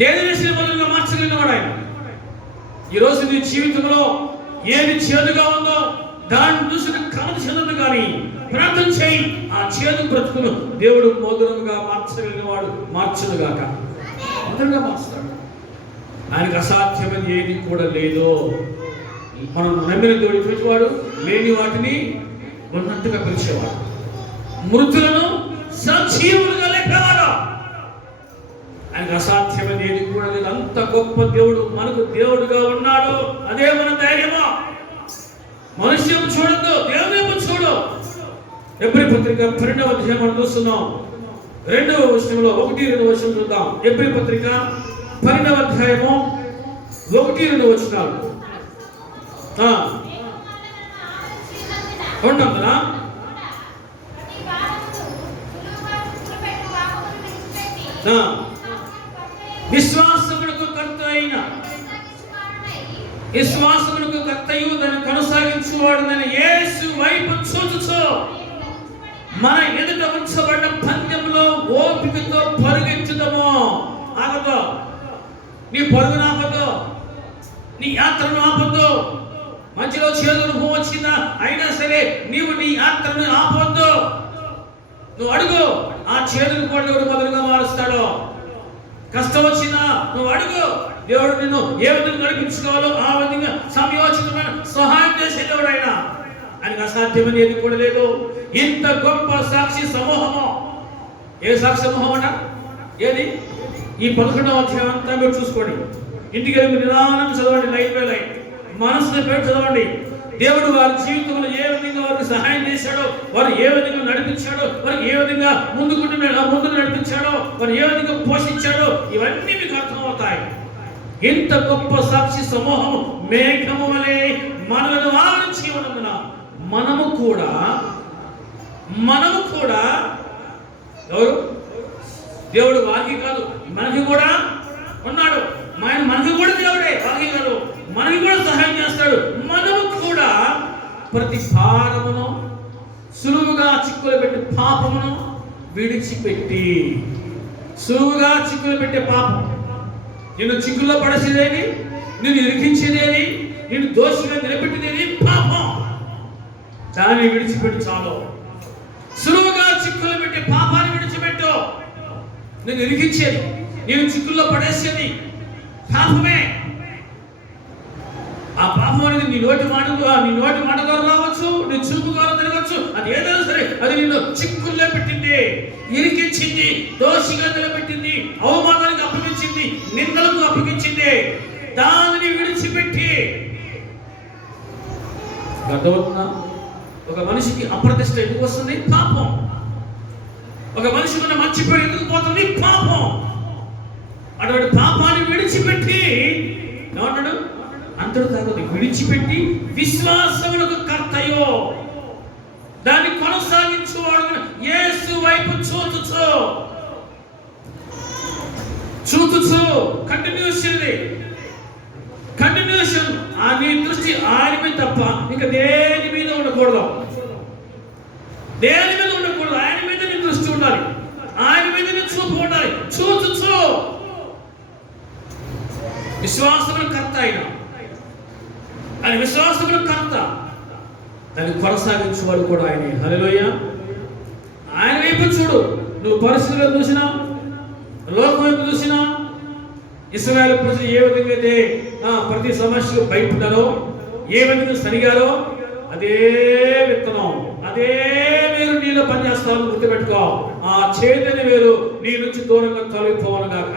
దేని మధురంగా మార్చగలిగినవాడు ఆయన. ఈరోజు నీ జీవితంలో ఏది చేదుగా ఉందో దాన్ని చూసి కలత చెందదు, కానీ ప్రార్థన చేయి. ఆ చేదు బ్రతుకును దేవుడు మధురంగా మార్చగలిగినవాడు మార్చునుగాక. మధురంగా మార్చుతాడు. ఆయనకు అసాధ్యమని ఏది కూడా లేదు. మనం నమ్మిన దేవుడు పిలిచేవాడు, లేని వాటిని ఉన్నట్టుగా పిలిచేవాడు, మృతులను సజీవులుగా లేపేవాడు. ఆయనకు అసాధ్యమని ఏది కూడా లేదు. అంత గొప్ప దేవుడు మనకు దేవుడుగా ఉన్నాడు. అదే మన ధైర్యము. మనుష్యం చూడద్దు, దేవుని చూడు. ఎబ్రీ పత్రిక 12వ అధ్యాయం మనం చూస్తున్నాం. 2వ వచనంలో 1-2 వచనం చూద్దాం. ఎబ్రీ పత్రిక 12వ అధ్యాయము 1-2 వచనాలు. ఉన్నందున విశ్వాసమునకు కర్తయు దాన్ని కొనసాగించువాడునని యేసు వైపు చూచుచు మన ఎదుట ఉంచబడిన పందెంలో ఓపికతో పరుగెత్తుదము. ఆగదు, నీ పరుగును ఆపద్దు, నీ యాత్రను ఆపద్దు. మధ్యలో చేదు అనుభవం వచ్చిందా అయినా సరే నీవు నీ యాత్రను ఆపొద్దు. నువ్వు అడుగు, ఆ చేదును కూడా దేవుడు మధురంగా మారుస్తాడు. కష్టం వచ్చినా నువ్వు అడుగు, దేవుడు నిన్ను ఏ విధంగా నడిపించుకోవాలో ఆ విధంగా సమయోచితమైన సహాయం చేసేవాడు ఆయన. ఆయనకు అసాధ్యమని ఏది కూడా లేదు. ఇంత గొప్ప సాక్షి సమూహము. ఏ సాక్షి సమూహం అంట? ఏది? ఈ 11వ అధ్యాయం అంతా మీరు చూసుకోండి. ఇంటికి వెళ్ళి మీరు నిదానం చదవండి, లైన్ బై లైన్ మనసులో పెట్టి చదవండి. దేవుడు వారి జీవితంలో ఏ విధంగా వారికి సహాయం చేశాడో, వారు ఏ విధంగా నడిపించాడో, వారికి ఏ విధంగా ముందు నడిపించాడో, వారు ఏ విధంగా పోషించాడో, ఇవన్నీ మీకు అర్థమవుతాయి. ఇంత గొప్ప సాక్షి సమూహము మేఘము వలె మనలను ఆవరించి ఉన్నందున మనము కూడా ఎవరు? దేవుడు వారికి కాదు, మనకి కూడా ఉన్నాడు. మనకి కూడా దేవుడే, వారికి కాదు, మనకి కూడా సహాయం చేస్తాడు. మనము కూడా ప్రతి భారమును సులువుగా చిక్కులు పెట్టి పాపమును విడిచిపెట్టి. సులువుగా చిక్కులు పెట్టే పాపం, నిన్ను చిక్కుల్లో పడేసేదేది, నిన్ను ఇరికించేదేది, నిన్ను దోషిగా నిలబెట్టేదేది పాపం. దాన్ని విడిచిపెట్టు చాలు. సులువుగా చిక్కులు పెట్టే పాపాన్ని విడిచిపెట్టు. నేను ఇరికించేది, నేను చిక్కుల్లో పడేసేది పాపమే. ఆ పాపం అనేది నీ నోటి మాట ద్వారా రావచ్చు, నీ చూపు ద్వారా తిరగచ్చు. అది ఏదైనా సరే, అది నిన్ను చిక్కుల్లో పెట్టింది, ఇరికించింది, దోషిగా నిలబెట్టింది, అవమానానికి అప్పగించింది, నిందలకు అప్పగించింది. దానిని విడిచిపెట్టి. అర్థమవుతుందా? ఒక మనిషికి అప్రతిష్ట ఎందుకు వస్తుంది? పాపం. ఒక మనిషికి ఉన్న మంచి పేరు ఎందుకు పోతుంది? పాపం. అటువంటి పాపాన్ని విడిచిపెట్టి ఏమన్నాడు? అంతటి తర్వాత విడిచిపెట్టి విశ్వాసములకు కర్తయో దాన్ని కొనసాగించువాడు యేసు వైపు చూచుచు కంటిన్యూషన్. ఆ నీ దృష్టి ఆయన మీద తప్ప ఇంకా దేని మీద ఉండకూడదు. దేని మీద ఉండకూడదు. ఆయన మీద నీ దృష్టి ఉండాలి, ఆయన మీద నీ చూపు ఉండాలి. చూచుచు విశ్వాసములకు కర్త ఆయన విశ్వాసములకు కర్త, దాన్ని కొనసాగించేవాడు కూడా ఆయనే. హల్లెలూయా. ఆయన వైపు చూడు. నువ్వు పరిస్థితుల్లో చూసినా, లోకం వైపు చూసినా, ఇశ్రాయేలు ప్రజలు ఏ విధంగా అయితే ప్రతి సమస్యకు భయపడ్డారో, ఏ విధంగా సరిగారో, అదే విత్తనం, అదే వేరు నీలో పనిచేస్తాను. గుర్తుపెట్టుకో. ఆ చేదని వేరు నీ నుంచి దూరంగా తొలగిపోవను గాక.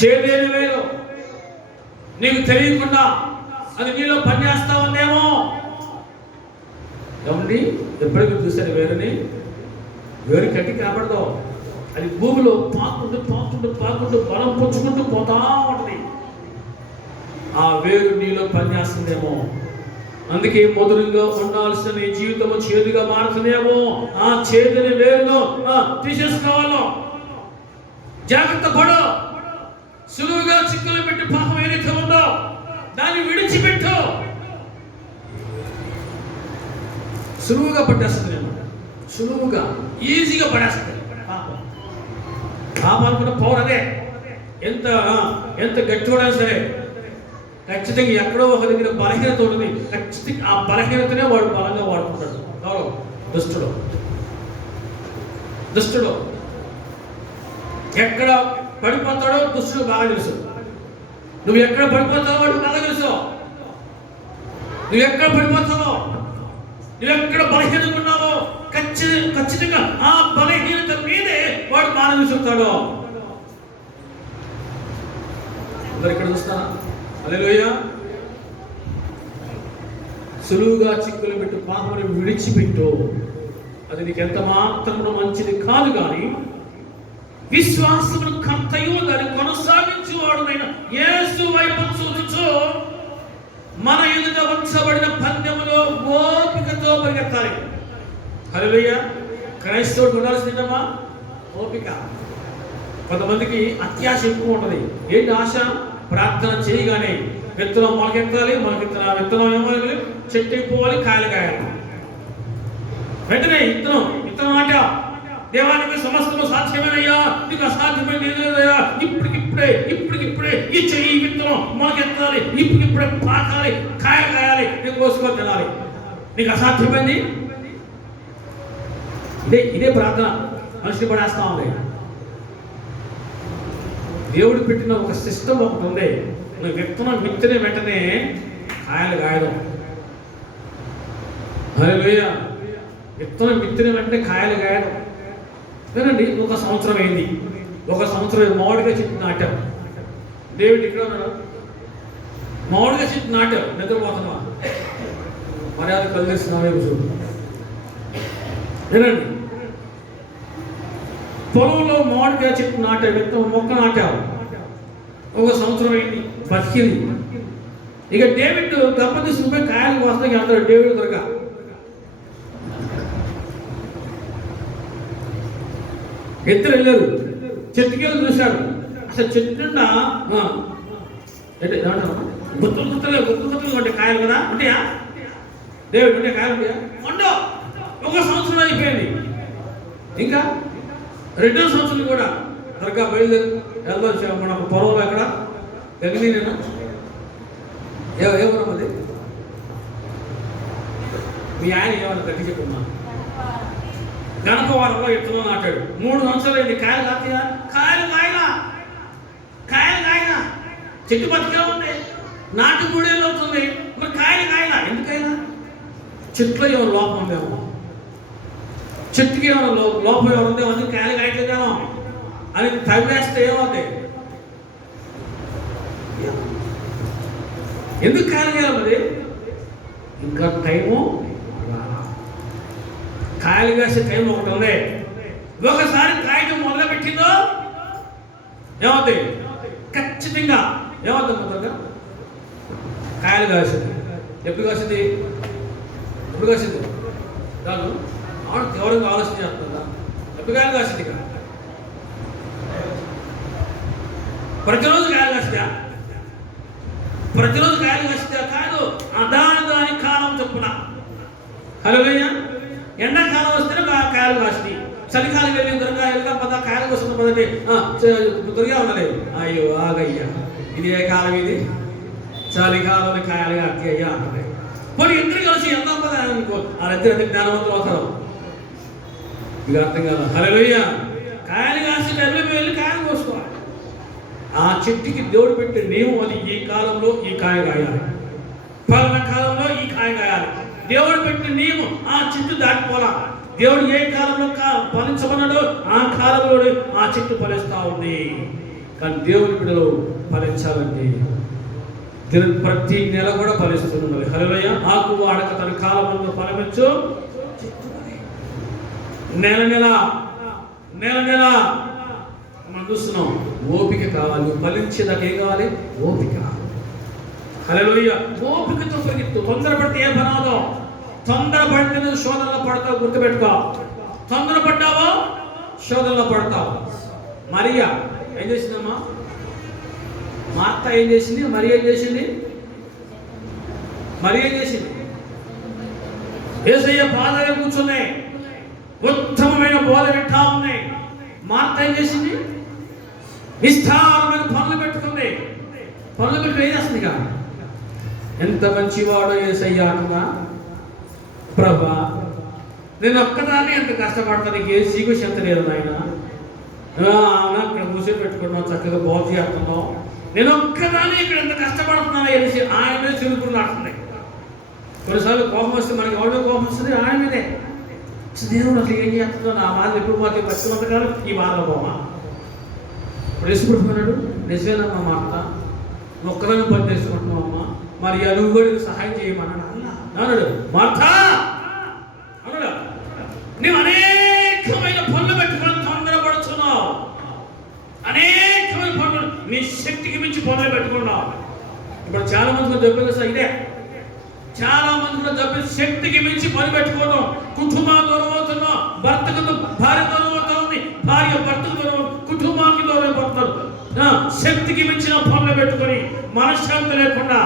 చేదేని వేరు నీకు తెలియకుండా అది నీలో పనిచేస్తా ఉందేమో. ఏమండి, ఎప్పుడైనా చూసారు వేరుని? వేరు కట్టి కనపడదు. అది భూమిలో పాకుంటూ బలం పుచ్చుకుంటూ పోతా ఉంటుంది. ఆ వేరు నీలో పనిచేస్తుందేమో. అందుకే మధురంగా ఉండాల్సిన నీ జీవితము చేదుగా మారుతుందేమో. ఆ చేదుని వేరును తీసేసుకోవాలో. జాగ్రత్త పడు. సులువుగా చిక్కులు పెట్టి పాపం ఏదైతే ఉందో దాన్ని విడిచిపెట్టు. సులువుగా పట్టేస్తుంది అన్నమాట. సులువుగా ఈజీగా పడేస్తుంది పాపం. పాపానికి పవర్ అదే. ఎంత గట్టివాడా సరే ఖచ్చితంగా ఎక్కడో ఒక దగ్గర బలహీనత ఉంటుంది. ఖచ్చితంగా ఆ బలహీనతనే వాడు బలంగా వాడుకుంటాడు. ఎవరు? దుష్టుడు ఎక్కడ పడిపోతాడో దుష్టుడు బాగా తెలుసు. నువ్వు ఎక్కడ పడిపోతావో వాడు బాగా తెలుసు. నువ్వు ఎక్కడ పడిపోతావో, నువ్వు ఎక్కడ బలహీనంగా ఉన్నావో ఖచ్చితంగా ఆ బలహీనత మీదే వాడు బాగా తెలుసుతాడు. అందరు ఇక్కడ చూస్తారా? హల్లెలూయా. సులువుగా చిక్కులు పెట్టు పాపని విడిచిపెట్టు. అది నీకు ఎంత మాత్రం మంచిది కాదు. కానీ విశ్వాసమును కర్తయు దాన్ని కొనసాగించువాడునైన యేసు వైపు చూచుచు మన ఎదుట ఉంచబడిన పందెములో ఓపికతో పరిగెత్తాలి. హల్లెలూయా. క్రైస్తవుడు ఉండాల్సిందమ్మా ఓపిక. కొంతమందికి అత్యాశ ఎక్కువ ఉంటుంది. ఏంటి ఆశ? ప్రార్థన చేయగానే విత్తనం మొలకెత్తాలి, విత్తనం ఏమో చెట్టు అయిపోవాలి, కాయలు కాయాలి. వెంటనే విత్తనం నాటా, దేవానికి సమస్తము సాధ్యమేనయ్యా, నీకు అసాధ్యమైన లేదయ్యా, ఇప్పటికిప్పుడే ఈ చెయ్యి విత్తనం మొలకెత్తాలి, ఇప్పుడిప్పుడే పాకాలి, కాయలు కాయాలి, నీకు కోసుకొని తినాలి. నీకు అసాధ్యమైంది. ఇదే ప్రార్థన మనిషిని పడేస్తా ఉంది. దేవుడు పెట్టిన ఒక సిస్టమ్ ఒకటి ఉంది. నువ్వు విత్తనం విత్తనే వెంటనే కాయలు కాయడం. హల్లెలూయా. విత్తనం విత్తనే వెంటనే కాయలు కాయడం. వినండి, ఒక సంవత్సరం అయింది. ఒక సంవత్సరం మామిడిగా చెట్టు నాటావు. దేవుడు ఇక్కడ ఉన్నాడు. మామిడిగా చెట్టు నాటావు, నిద్రపోతున్నావా? మర్యాద కలిగిస్తున్నావే చూడు. వినండి, పొలంలో మామిడికాయ చెట్టు నాటావు, విత్తనం మొక్క నాటావు. ఒక సంవత్సరం అయింది, బతికింది. ఇక డేవిడ్ గప్ప తీసుకుపోయి కాయలు కోస్తాకి అందరూ డేవిడ్ దొరక. ఇద్దరు వెళ్ళారు, చెట్టుకి వెళ్ళి చూశాడు. అసలు చెట్టు నిండా గుత్తులు ఉంటే కాయలు కదా ఉంటాయా? దేవుడు ఉంటే కాయలు ఉంటాయా? ఉండవు. ఒక సంవత్సరం అయిపోయింది. ఇంకా రెండో సంవత్సరం కూడా త్వరగా బయలుదేరి వెళ్దాం. మన పొలంలో ఎక్కడ గగనీనేనా ఏమన్నా అది మీ ఆయన ఏమన్నా గట్టి చెప్పున్నా గణపవారంలో ఎత్తులో నాటాడు. 3 సంవత్సరాలు అయింది. కాయలు కాస్తాయా? కాయలు కాయనా చెట్టు బతిగా ఉంది. నాటు 3 ఏళ్ళు అవుతుంది. మరి కాయలు కాయనా ఎందుకైనా? చెట్లో ఏమైనా లోపం ఉందేమో, చెట్టుకి ఏమైనా లోపం ఏమైనా ఉందేమో, అందుకు కాయలు కాయట్లేదేమో అని తవ్వేస్తే ఏమవుతాయి? ఎందుకు కాయలు కాయాలి? మరి ఇంకా టైము కాయలు కాసే టైం ఒకటి ఉంది. ఒకసారి కాయటం మొదలు పెట్టిందో ఏమవుతాయి? ఖచ్చితంగా ఏమవుతుంది? మొదలుగా కాయలు కాసింది. ఎప్పుడు కాసింది కాదు ఎవరికి ఆలోచన చేస్తుందా? ఎప్పుడు కాయలు కాసింది? ప్రతిరోజు కాయలు కాసిందా? ప్రతిరోజు కాయలు కాసిందా? కాదు, దాని కాలం చొప్పున. హల్లెలూయా. ఎండాకాలం వస్తేనే కాయలు కాసింది. చలికాలం వెళ్ళి దొరకాయలుగా కాయలు వస్తుంది పదండి దొరికా ఉండలేదు. అయ్యో ఆగయ్యా, ఇది ఏ కాలం? ఇది చలికాలం కాయలు అయ్యా అంటే పోనీ ఇద్దరు కలిసి ఎంత పద అనుకో, వాళ్ళిద్దరు జ్ఞానవంతులు అవుతారు. ఇక అర్థం కాదు. హల్లెలూయా. కాయలు కాసి టైంలో వెళ్ళి కాయలు కోసుకోవాలి. ఆ చెట్టుకి దేవుడు పెట్టే నియమం అది. ఈ కాలంలో ఈ కాయ కాయాలి, పలానా కాలంలో ఈ కాయ కాయాలి. దేవుడు పెట్టిన నియమం. ఆ చెట్టు దాటిపోలా. దేవుడు ఏ కాలంలో ఫలించమన్నాడో ఆ కాలంలో ఆ చెట్టు ఫలిస్తూ ఉంది. కానీ దేవుని బిడ్డలు ఫలించాలంటే ప్రతి నెల కూడా ఫలిస్తున్నది. హల్లెలూయా. ఆకు వాడక తన కాలంలో ఫలమిచ్చు. నెల నెల మనం చూస్తున్నాం. ఓపిక కావాలి. ఫలించేదాకా ఏం కావాలి? ఓపిక. హల్లెలూయా. ఓపికతో పరిగెత్తు. తొందరపడితే ఏ పనాదో. తొందరపడితే శోధనలో పడతావు. గుర్తుపెట్టుకో. తొందరపడ్డావో శోధనలో పడతావు. మరియా ఏం చేసిందమ్మా? మార్త ఏం చేసింది? మరి ఏం చేసింది? యేసయ్య పాదాలు కూర్చున్నాయి. ఉత్తమమైన బోధ వింటా ఉన్నాయి. మార్త ఏం చేసింది? విస్తారమైన పనులు పెట్టుకుంది. పనులు పెట్టి ఏం చేస్తుంది? ఎంత మంచివాడో యేసయ్య అంటున్నా. ప్రభా, నేను ఒక్కదాన్ని ఎంత కష్టపడతాను, నీకు ఏ సీకు చెంత లేదు నాయన. ఇక్కడ కూర్చొని పెట్టుకున్నావు, చక్కగా బోధ చేస్తున్నావు. నేను ఒక్కదాన్ని ఇక్కడ ఎంత కష్టపడుతున్నాను అనేసి ఆయన మీద చిరుకులు నాటుతున్నాయి. కొన్నిసార్లు కోపం వస్తే మనకి ఎవరిలో కోపం వస్తుంది? ఆయన మీదే. దేవుడు అసలు ఏం చేస్తున్నావు? నా బాధ ఎప్పుడు మాకు పచ్చిమంతకాలం ఈ బాధలో పోమా. ఇప్పుడు వేసుకుంటున్నాడు. నిజమేనమ్మా మాట, నువ్వు ఒక్కదాన్ని పని చేసుకుంటున్నావు అమ్మా. మరి నువ్వు కూడా సహాయం చేయమన్నాడు. అన్నాడు మార్తా అన్నాడు, నువ్వు అనేకమైన పనులు పెట్టుకొని తొందరపడుతున్నావు. అనేకమైన పనులు, నీ శక్తికి మించి పనులు పెట్టుకున్నావు. ఇప్పుడు చాలా మంది కూడా చెప్పేది సార్ ఇదే. చాలా మంది కూడా చెప్పేది శక్తికి మించి పని పెట్టుకోవడం. కుటుంబాలు దూరం అవుతున్నావు. భర్తకు భార్య దూరం అవుతా ఉంది, భార్య భర్తకు దూరం, కుటుంబానికి దూరం పడుతున్నారు. శక్తికి మించిన పనులు పెట్టుకొని మనశ్శాంతి లేకుండా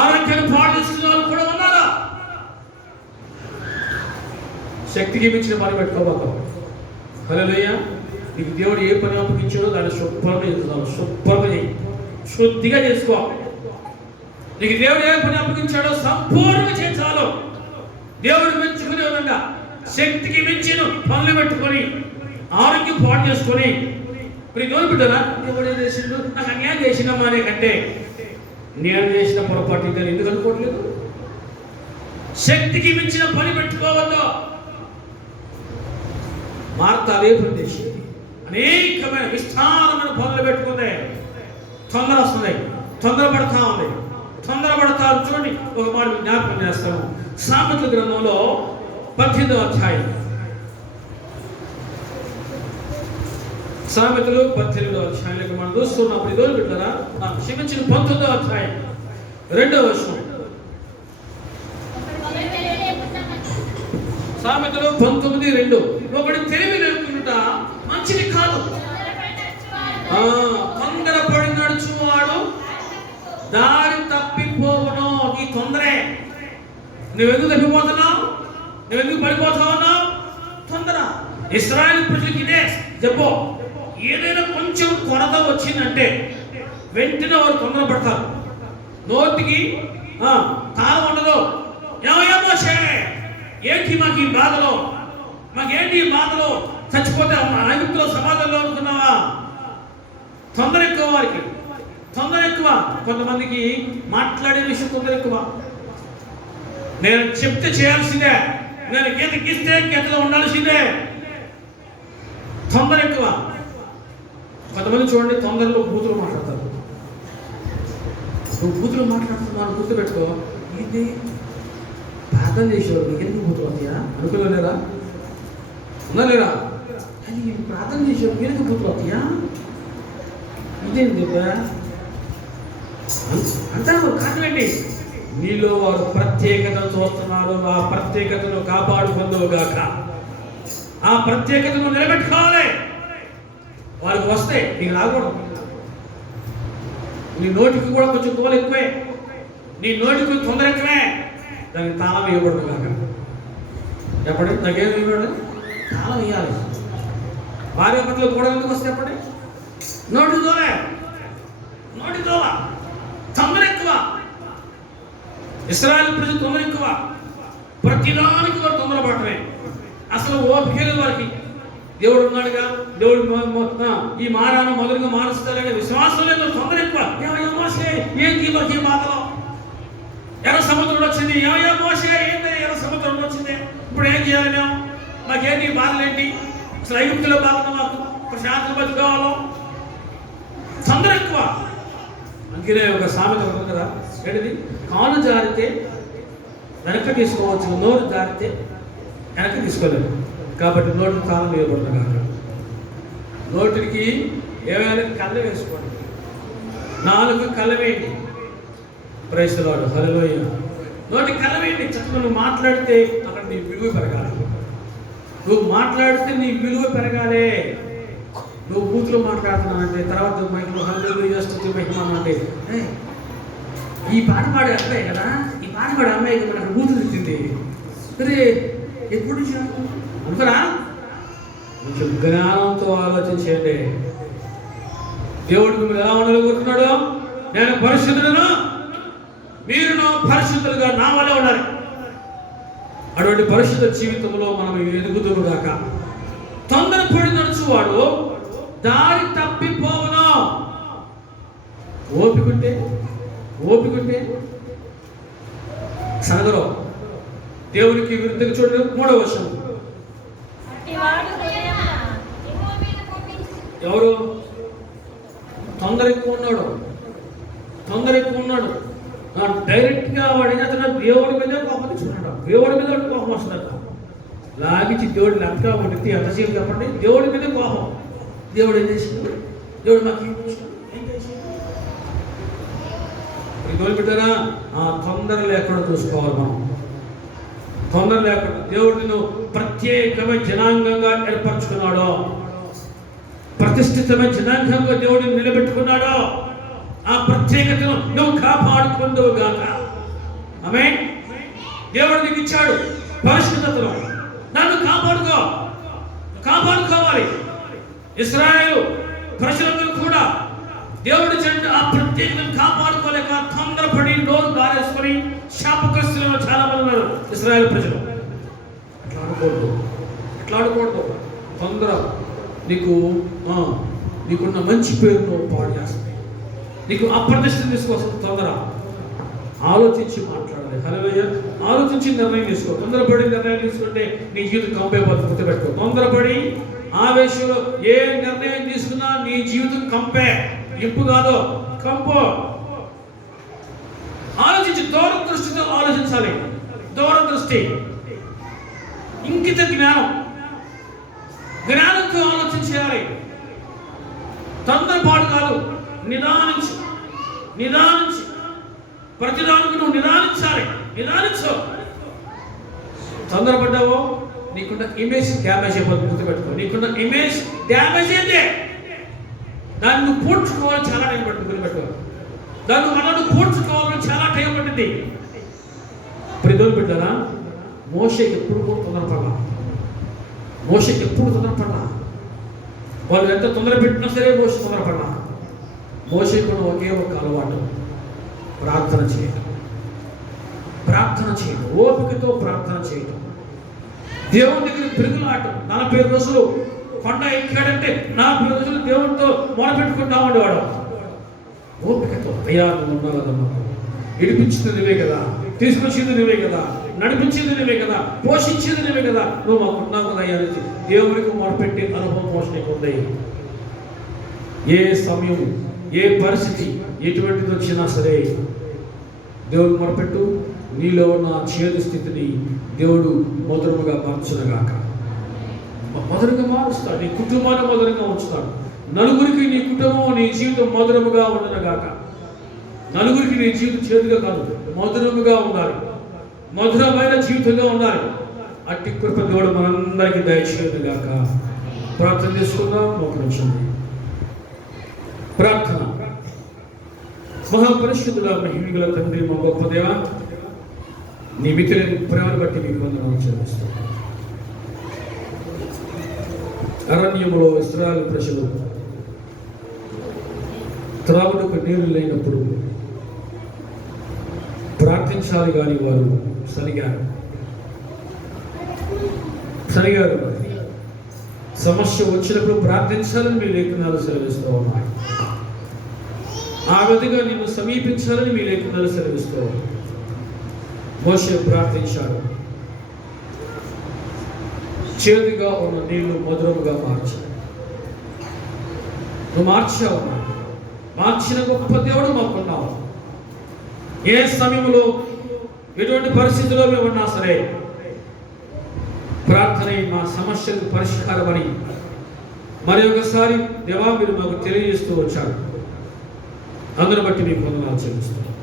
ఆరోగ్యాన్ని పాటిస్తున్న వాళ్ళు కూడా ఉన్నారా? శక్తికి మించిన పని పెట్టుకోబోతాం. హల్లెలూయా. నీకు దేవుడు ఏ పని అప్పగించాడో దాన్ని శుభ్రంగా చేస్తున్నావు. శుభ్రంగా శుద్ధిగా చేసుకో. నీకు దేవుడు ఏ పని అప్పగించాడో సంపూర్ణంగా చేయించాలో. దేవుడు మెచ్చుకునే విధంగా శక్తికి మించిన పనులు పెట్టుకొని ఆరోగ్యం పాటు చేసుకొని ఇప్పుడు దేవుడు బిడ్డరా, దేవుడు ఏం చేసిండు, నాకు అన్యాయం చేసినమ్మా అనే కంటే నేను చేసిన పొరపాటు ఇంకా ఎందుకు అనుకోవట్లేదు? శక్తికి మించిన పని పెట్టుకోవద్దు. మార్త అదే పని చేసింది. అనేకమైన విస్తారమైన పనులు పెట్టుకుంది. తొందర వస్తుంది, తొందరపడతా ఉంది. చూడండి, ఒక మాట జ్ఞాపకం చేస్తాము. సామెతల గ్రంథంలో 18వ అధ్యాయం. సామెతలు 18వ అధ్యాయంలో మనం చూస్తున్నప్పుడు ఇదో బిడ్డరా, క్షమించిన 19వ అధ్యాయం 2వ వచనం. సామెతలు 19:2. ఒకటి తెలివి నేర్చుకుంటా మంచిది కాదు. తొందరపడి నడుచువాడు దారి తప్పిపోవడం. ఈ తొందరే. నువ్వెందుకు తప్పిపోతున్నావు? నువ్వెందుకు పడిపోతా ఉన్నావు? తొందర. ఇశ్రాయేలు ప్రజలకు ఇదే చెప్పు. ఏదైనా కొంచెం కొరత వచ్చిందంటే వెంటనే వారు తొందరపడతారు. నోటికి తాళం ఉండదు. ఏమయ్యా మోషే, ఏంటి మాకు ఈ బాధలో, మాకేంటి ఈ బాధలో, చచ్చిపోతే ఐగుప్తులో సమాధంలో అనుకున్నావా? తొందర ఎక్కువ, వారికి తొందర ఎక్కువ. కొంతమందికి మాట్లాడే విషయం తొందర ఎక్కువ. నేను చెప్తే చేయాల్సిందే, నేను గీత గీస్తే గీతలో ఉండాల్సిందే. తొందర ఎక్కువ. కొంతమంది చూడండి, తొందరలో బూతులు మాట్లాడతారు. నువ్వు బూతులు మాట్లాడుతున్నావు గుర్తుపెట్టుకో. ఇది ప్రార్థన చేసేవాడు ఎందుకు బూతులు అవుతాయా అనుకోలేరా? ఉన్నాలేరా? అది ప్రార్థన చేసేవాడు ఎందుకు బూతులు అవుతాయా? ఇదేంటి అంటారు. కారణం ఏంటి? నీలో వారు ప్రత్యేకతను చూస్తున్నారు. ఆ ప్రత్యేకతను కాపాడుకుందువుగాక. ఆ ప్రత్యేకతను నిలబెట్టుకోవాలి. వాళ్ళకి వస్తే నీకు రాకూడదు. నీ నోటికి కూడా కొంచెం తోలు ఎక్కువే, నీ నోటికి తొందర ఎక్కువే, దానికి తాళం వేయకూడదు కాక. చెప్పండి, నాకేం వేయకూడదు? తాళం వేయాలి. భార్య పట్ల కూడా ఎందుకు వస్తే చెప్పండి? నోటి తోలే, నోటి తోల తొందర ఎక్కువ. ఇశ్రాయేలు ప్రజలు తొందర ఎక్కువ. ప్రతిదానికి వారు తొందరపడటమే. అసలు ఓపిక లేదు వారికి. దేవుడు ఉన్నాడుగా, దేవుడు ఈ మారాను మొదలుగా మారుస్తాడనే విశ్వాసం లేదు. తొందర ఎక్కువ. ఏమయ్యా మోషే, ఏంటి మాకు ఈ బాధలో? ఎర్ర సముద్రం వచ్చింది. ఏమయ్యా మోషే, ఏంటి ఎర్ర సముద్రం వచ్చింది? ఇప్పుడు ఏం చేయాలి మేము? మాకేంటి బాధలు ఏంటి? అసలు ఐగుప్తులో బాధలు, మాకు ప్రశాంతం బతుకోవాలో. తొందర ఎక్కువ. అందుకనే ఒక సామెత ఉంటుంది కదా, ఏంటిది? కాలు జారితే వెనక్కి తీసుకోవచ్చు, నోరు జారితే వెనక్కి తీసుకోలేదు. కాబట్టి నోటికి తాళం వేయకూడదు కాక. నోటికి ఏమైనా కళ్ళ వేసుకోండి, నాలుగు కళ్ళ వేయండి. ప్రైజ్ ది లార్డ్, హల్లెలూయా. నోటికి కళ్ళ వేయండి. చక్కగా నువ్వు మాట్లాడితే అక్కడ నీ విలువ పెరగాలి. నువ్వు మాట్లాడితే నీ విలువ పెరగాలి. నువ్వు బూతులు మాట్లాడుతున్నానంటే తర్వాత మైకులో హల్లెలూయా స్తుతి మహిమ అంటే, ఈ పాట పాడే అమ్మాయి కదా, ఈ పాట పాడే అమ్మాయికి మనకు బూతులు ఇచ్చింది. సరే ఎప్పుడు నుంచి అనుకురా? కొంచెం జ్ఞానంతో ఆలోచించండి. దేవుడు మిమ్మల్ని ఎలా ఉండాలని కోరుకున్నాడు? నేను పరిశుద్ధులను, మీరును పరిశుద్ధులుగా నా వలె ఉండాలి. అటువంటి పరిశుద్ధ జీవితంలో మనం ఎదుగుదును గాక. తొందరపడి నడుచువాడు దారి తప్పిపోవును. ఓపికంటే సనగలో దేవునికి విరుద్ధంగా చూడండి. 3వ వచనం. ఎవరు తొందర ఎక్కువ ఉన్నాడు? డైరెక్ట్గా వాడిని అతను దేవుడి మీద కోపం తెచ్చుకున్నాడు. దేవుడి మీద కోపం వస్తున్నాడు. లాగించి దేవుడు లెక్క వండితే ఎంతసేపు చెప్పండి? దేవుడి మీద కోపం. దేవుడు ఏం చేసిండు? దేవుడు మాకు ఏం చేసిండు? పెట్టారా? తొందర లేకుండా చూసుకోవాలి మనం. తొందర లేకుండా దేవుడు నిన్ను ప్రత్యేకమైన జనాంగంగా ఏర్పరచుకున్నాడు. ప్రతిష్ఠితమైన జనాంగంగా దేవుడిని నిలబెట్టుకున్నాడు. ఆ ప్రత్యేకతను నువ్వు కాపాడుకుందువు గాక. ఆమేన్. దేవుడు నీకు ఇచ్చాడు పరిశుద్ధతను. నన్ను కాపాడుకోవాలి. ఇశ్రాయేలు ప్రజలందరూ కూడా దేవుడి చెంత ఆ ప్రత్యేకతను కాపాడుకోలేక తొందరపడి నోరు దారేసుకొని శాపగ్రస్తులు చాలా మంది ఉన్నారు ఇశ్రాయేలు ప్రజలు. అట్లా ఆడకూడదు. తొందర నీకున్న మంచి పేరును పాడు చేస్తుంది. నీకు అప్రతిష్ట తీసుకొస్తుంది. తొందర ఆలోచించి మాట్లాడాలి. హల్లెలూయా. ఆలోచించి నిర్ణయం తీసుకో. తొందరపడి నిర్ణయం తీసుకుంటే నీ జీవితం కంపైపోతుంది. గుర్తుపెట్టుకో. తొందరపడి ఆవేశంలో ఏ నిర్ణయం తీసుకున్నా నీ జీవితం కంపే. ఇంపు కాదు, కంపు. ఆలోచించి దూరదృష్టితో ఆలోచించాలి. దూరదృష్టి, ఇంకిత జ్ఞానంతో ఆలోచించాలి. తొందరపాటు కాదు. నిదానించు. ప్రతిదానికి నువ్వు నిదానించు. తొందరపడ్డావో నీకున్న ఇమేజ్ డ్యామేజ్ అయిపోతుంది. గుర్తుపెట్టుకో. నీకున్న ఇమేజ్ డ్యామేజ్ అయితే దాన్ని నువ్వు పూడ్చుకోవాలి. చాలా టైం పడుతుంది. గుర్తుపెట్టుకో. దాన్ని మనల్ని పూడ్చుకోవాలని చాలా టైం పట్టింది. ప్రియులు బిడ్డలారా, మోషే ఎప్పుడు కూడా తొందరపడాలి. మోషకి ఎప్పుడు తొందరపడ్డా, వాళ్ళు ఎంత తొందర పెట్టినా సరే మోష తొందరపడ్డా. మోషకి కూడా ఒకే ఒక అలవాటు, ప్రార్థన చేయడం. ప్రార్థన చేయడం, ఓపికతో ప్రార్థన చేయడం. దేవుని దగ్గర పెరుగులాటం. 40 రోజులు కొండ ఎక్కాడంటే 40 రోజులు దేవునితో మొదలుపెట్టుకుంటా ఉండేవాడు. ఓపికతో, అయ్యా నువ్వు ఉన్నావు కదమ్మా, ఇడిపించింది నువ్వే కదా, తీసుకొచ్చింది నువ్వే కదా, నడిపించింది నువ్వే కదా, పోషించింది నువ్వే కదా, నువ్వు మాకు ఉన్నావు కదా అయ్యా అనేది దేవునికి మొదలుపెట్టి అనుభవం పోషణకు ఉంది. ఏ సమయం, ఏ పరిస్థితి ఎటువంటిది వచ్చినా సరే దేవుడు మొదలుపెట్టు. నీలో ఉన్న చేదు స్థితిని దేవుడు మధురముగా మార్చునగాక. మధురంగా మారుస్తాడు. నీ కుటుంబాన్ని మధురంగా ఉంచుతాడు. నలుగురికి నీ కుటుంబం, నీ జీవితం మధురముగా ఉండనగాక. నలుగురికి నీ జీవితం చేదుగా కాదు, మధురముగా ఉండాలి. మధురమైన జీవితంగా ఉండాలి. అట్టి కృప దేవుడు మనందరికీ దయచేయనుగాక. ప్రార్థన చేసుకుందాం. ఒక నిమిషం ప్రార్థన. మహాపరిశుద్ధుడా, మహిమగల తండ్రి, మా గొప్ప దేవా, నీ మిత్రులని ప్రేమను బట్టి మీకు వందనాలు చెల్లిస్తాం. అరణ్యంలో ఇశ్రాయేలు ప్రజలు త్రాగుటకు నీళ్లు లేనప్పుడు ప్రార్థించాలి కానీ వారు సరిగారు. సమస్య వచ్చినప్పుడు ప్రార్థించాలని మీ లేఖనాలు సెలవిస్తూ ఉన్నాయి. ఆ విధంగా నిన్ను సమీపించాలని మీ లేఖనాలు సెలవిస్తూ ఉన్నాయి. మోషే ప్రార్థించాడు. చేదుగా ఉన్న నీళ్లు మధురముగా మార్చాడు. నువ్వు మార్చావు. మార్చిన గొప్ప దేవుడు మాకున్నావు. ఏ సమయంలో, ఎటువంటి పరిస్థితిలో మేము ఉన్నా సరే ప్రార్థన మా సమస్యలకు పరిష్కారమని మరి ఒకసారి దేవా మీరు మాకు తెలియజేస్తూ వచ్చాడు. అందును బట్టి మీకు వందనాలు చెల్లిస్తున్నాం.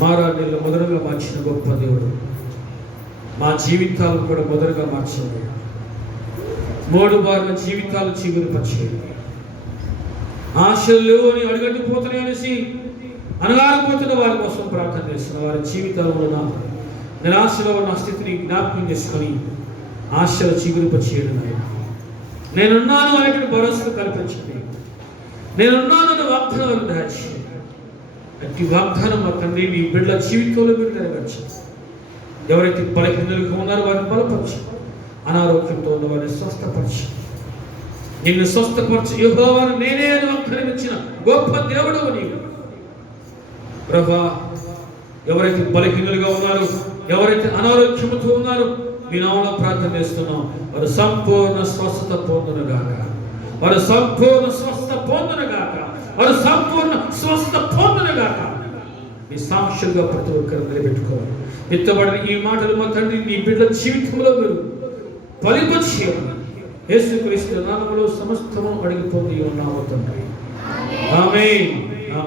మారా నీళ్ళు మధురంగా మార్చిన గొప్ప దేవుడు మా జీవితాలను కూడా మధురంగా మార్చండి. 3 బార్ల జీవితాలు చిగురుపరిచేయండి. ఆశలు లేవు అని అడుగంటిపోతున్నాయి అనేసి అనగారిపోతున్న వారి కోసం ప్రార్థన చేస్తున్న వారి జీవితాల్లో ఉన్న నిరాశలో ఉన్న స్థితిని జ్ఞాపకం చేసుకొని ఆశలు చిగురుపరిచేయండి. నేనున్నాను అనేటువంటి భరోసా కల్పించండి. నేనున్నాను వాగ్దానాలు దాచేయండి. అట్టి వాగ్దానం మా తండ్రి మీ బిడ్డల జీవితంలో మీరు నెరవేర్చండి. ఎవరైతే బలహీనులుగా ఉన్నారో వారిని బలపరచు. అనారోగ్యంతో ఉన్న వారిని స్వస్థపరచు. నిన్ను స్వస్థపరచు యెహోవాను నేనే వాగ్దానం ఇచ్చిన గొప్ప దేవుడు నీవు ప్రభువా. ఎవరైతే బలహీనులుగా ఉన్నారో, ఎవరైతే అనారోగ్యంతో ఉన్నారో మీ నామములో ప్రార్థన చేస్తున్నాం. వారు సంపూర్ణ స్వస్థత పొందునుగాక. వారు సంపూర్ణ స్వస్థత పొందునుగాక. వారు సంపూర్ణ స్వస్థత పొందునుగాక. మీ సాక్షులుగా ప్రతి ఒక్కరు నిలబెట్టుకోవాలి. ఎత్తబడిన ఈ మాటలు మా తండ్రి నీ బిడ్డల జీవితంలో మీరు ఫలింపచేయాలి. యేసుక్రీస్తు నామములో సమస్తము అడిగి పొంది ఉన్నాము తండ్రి. ఆమేన్.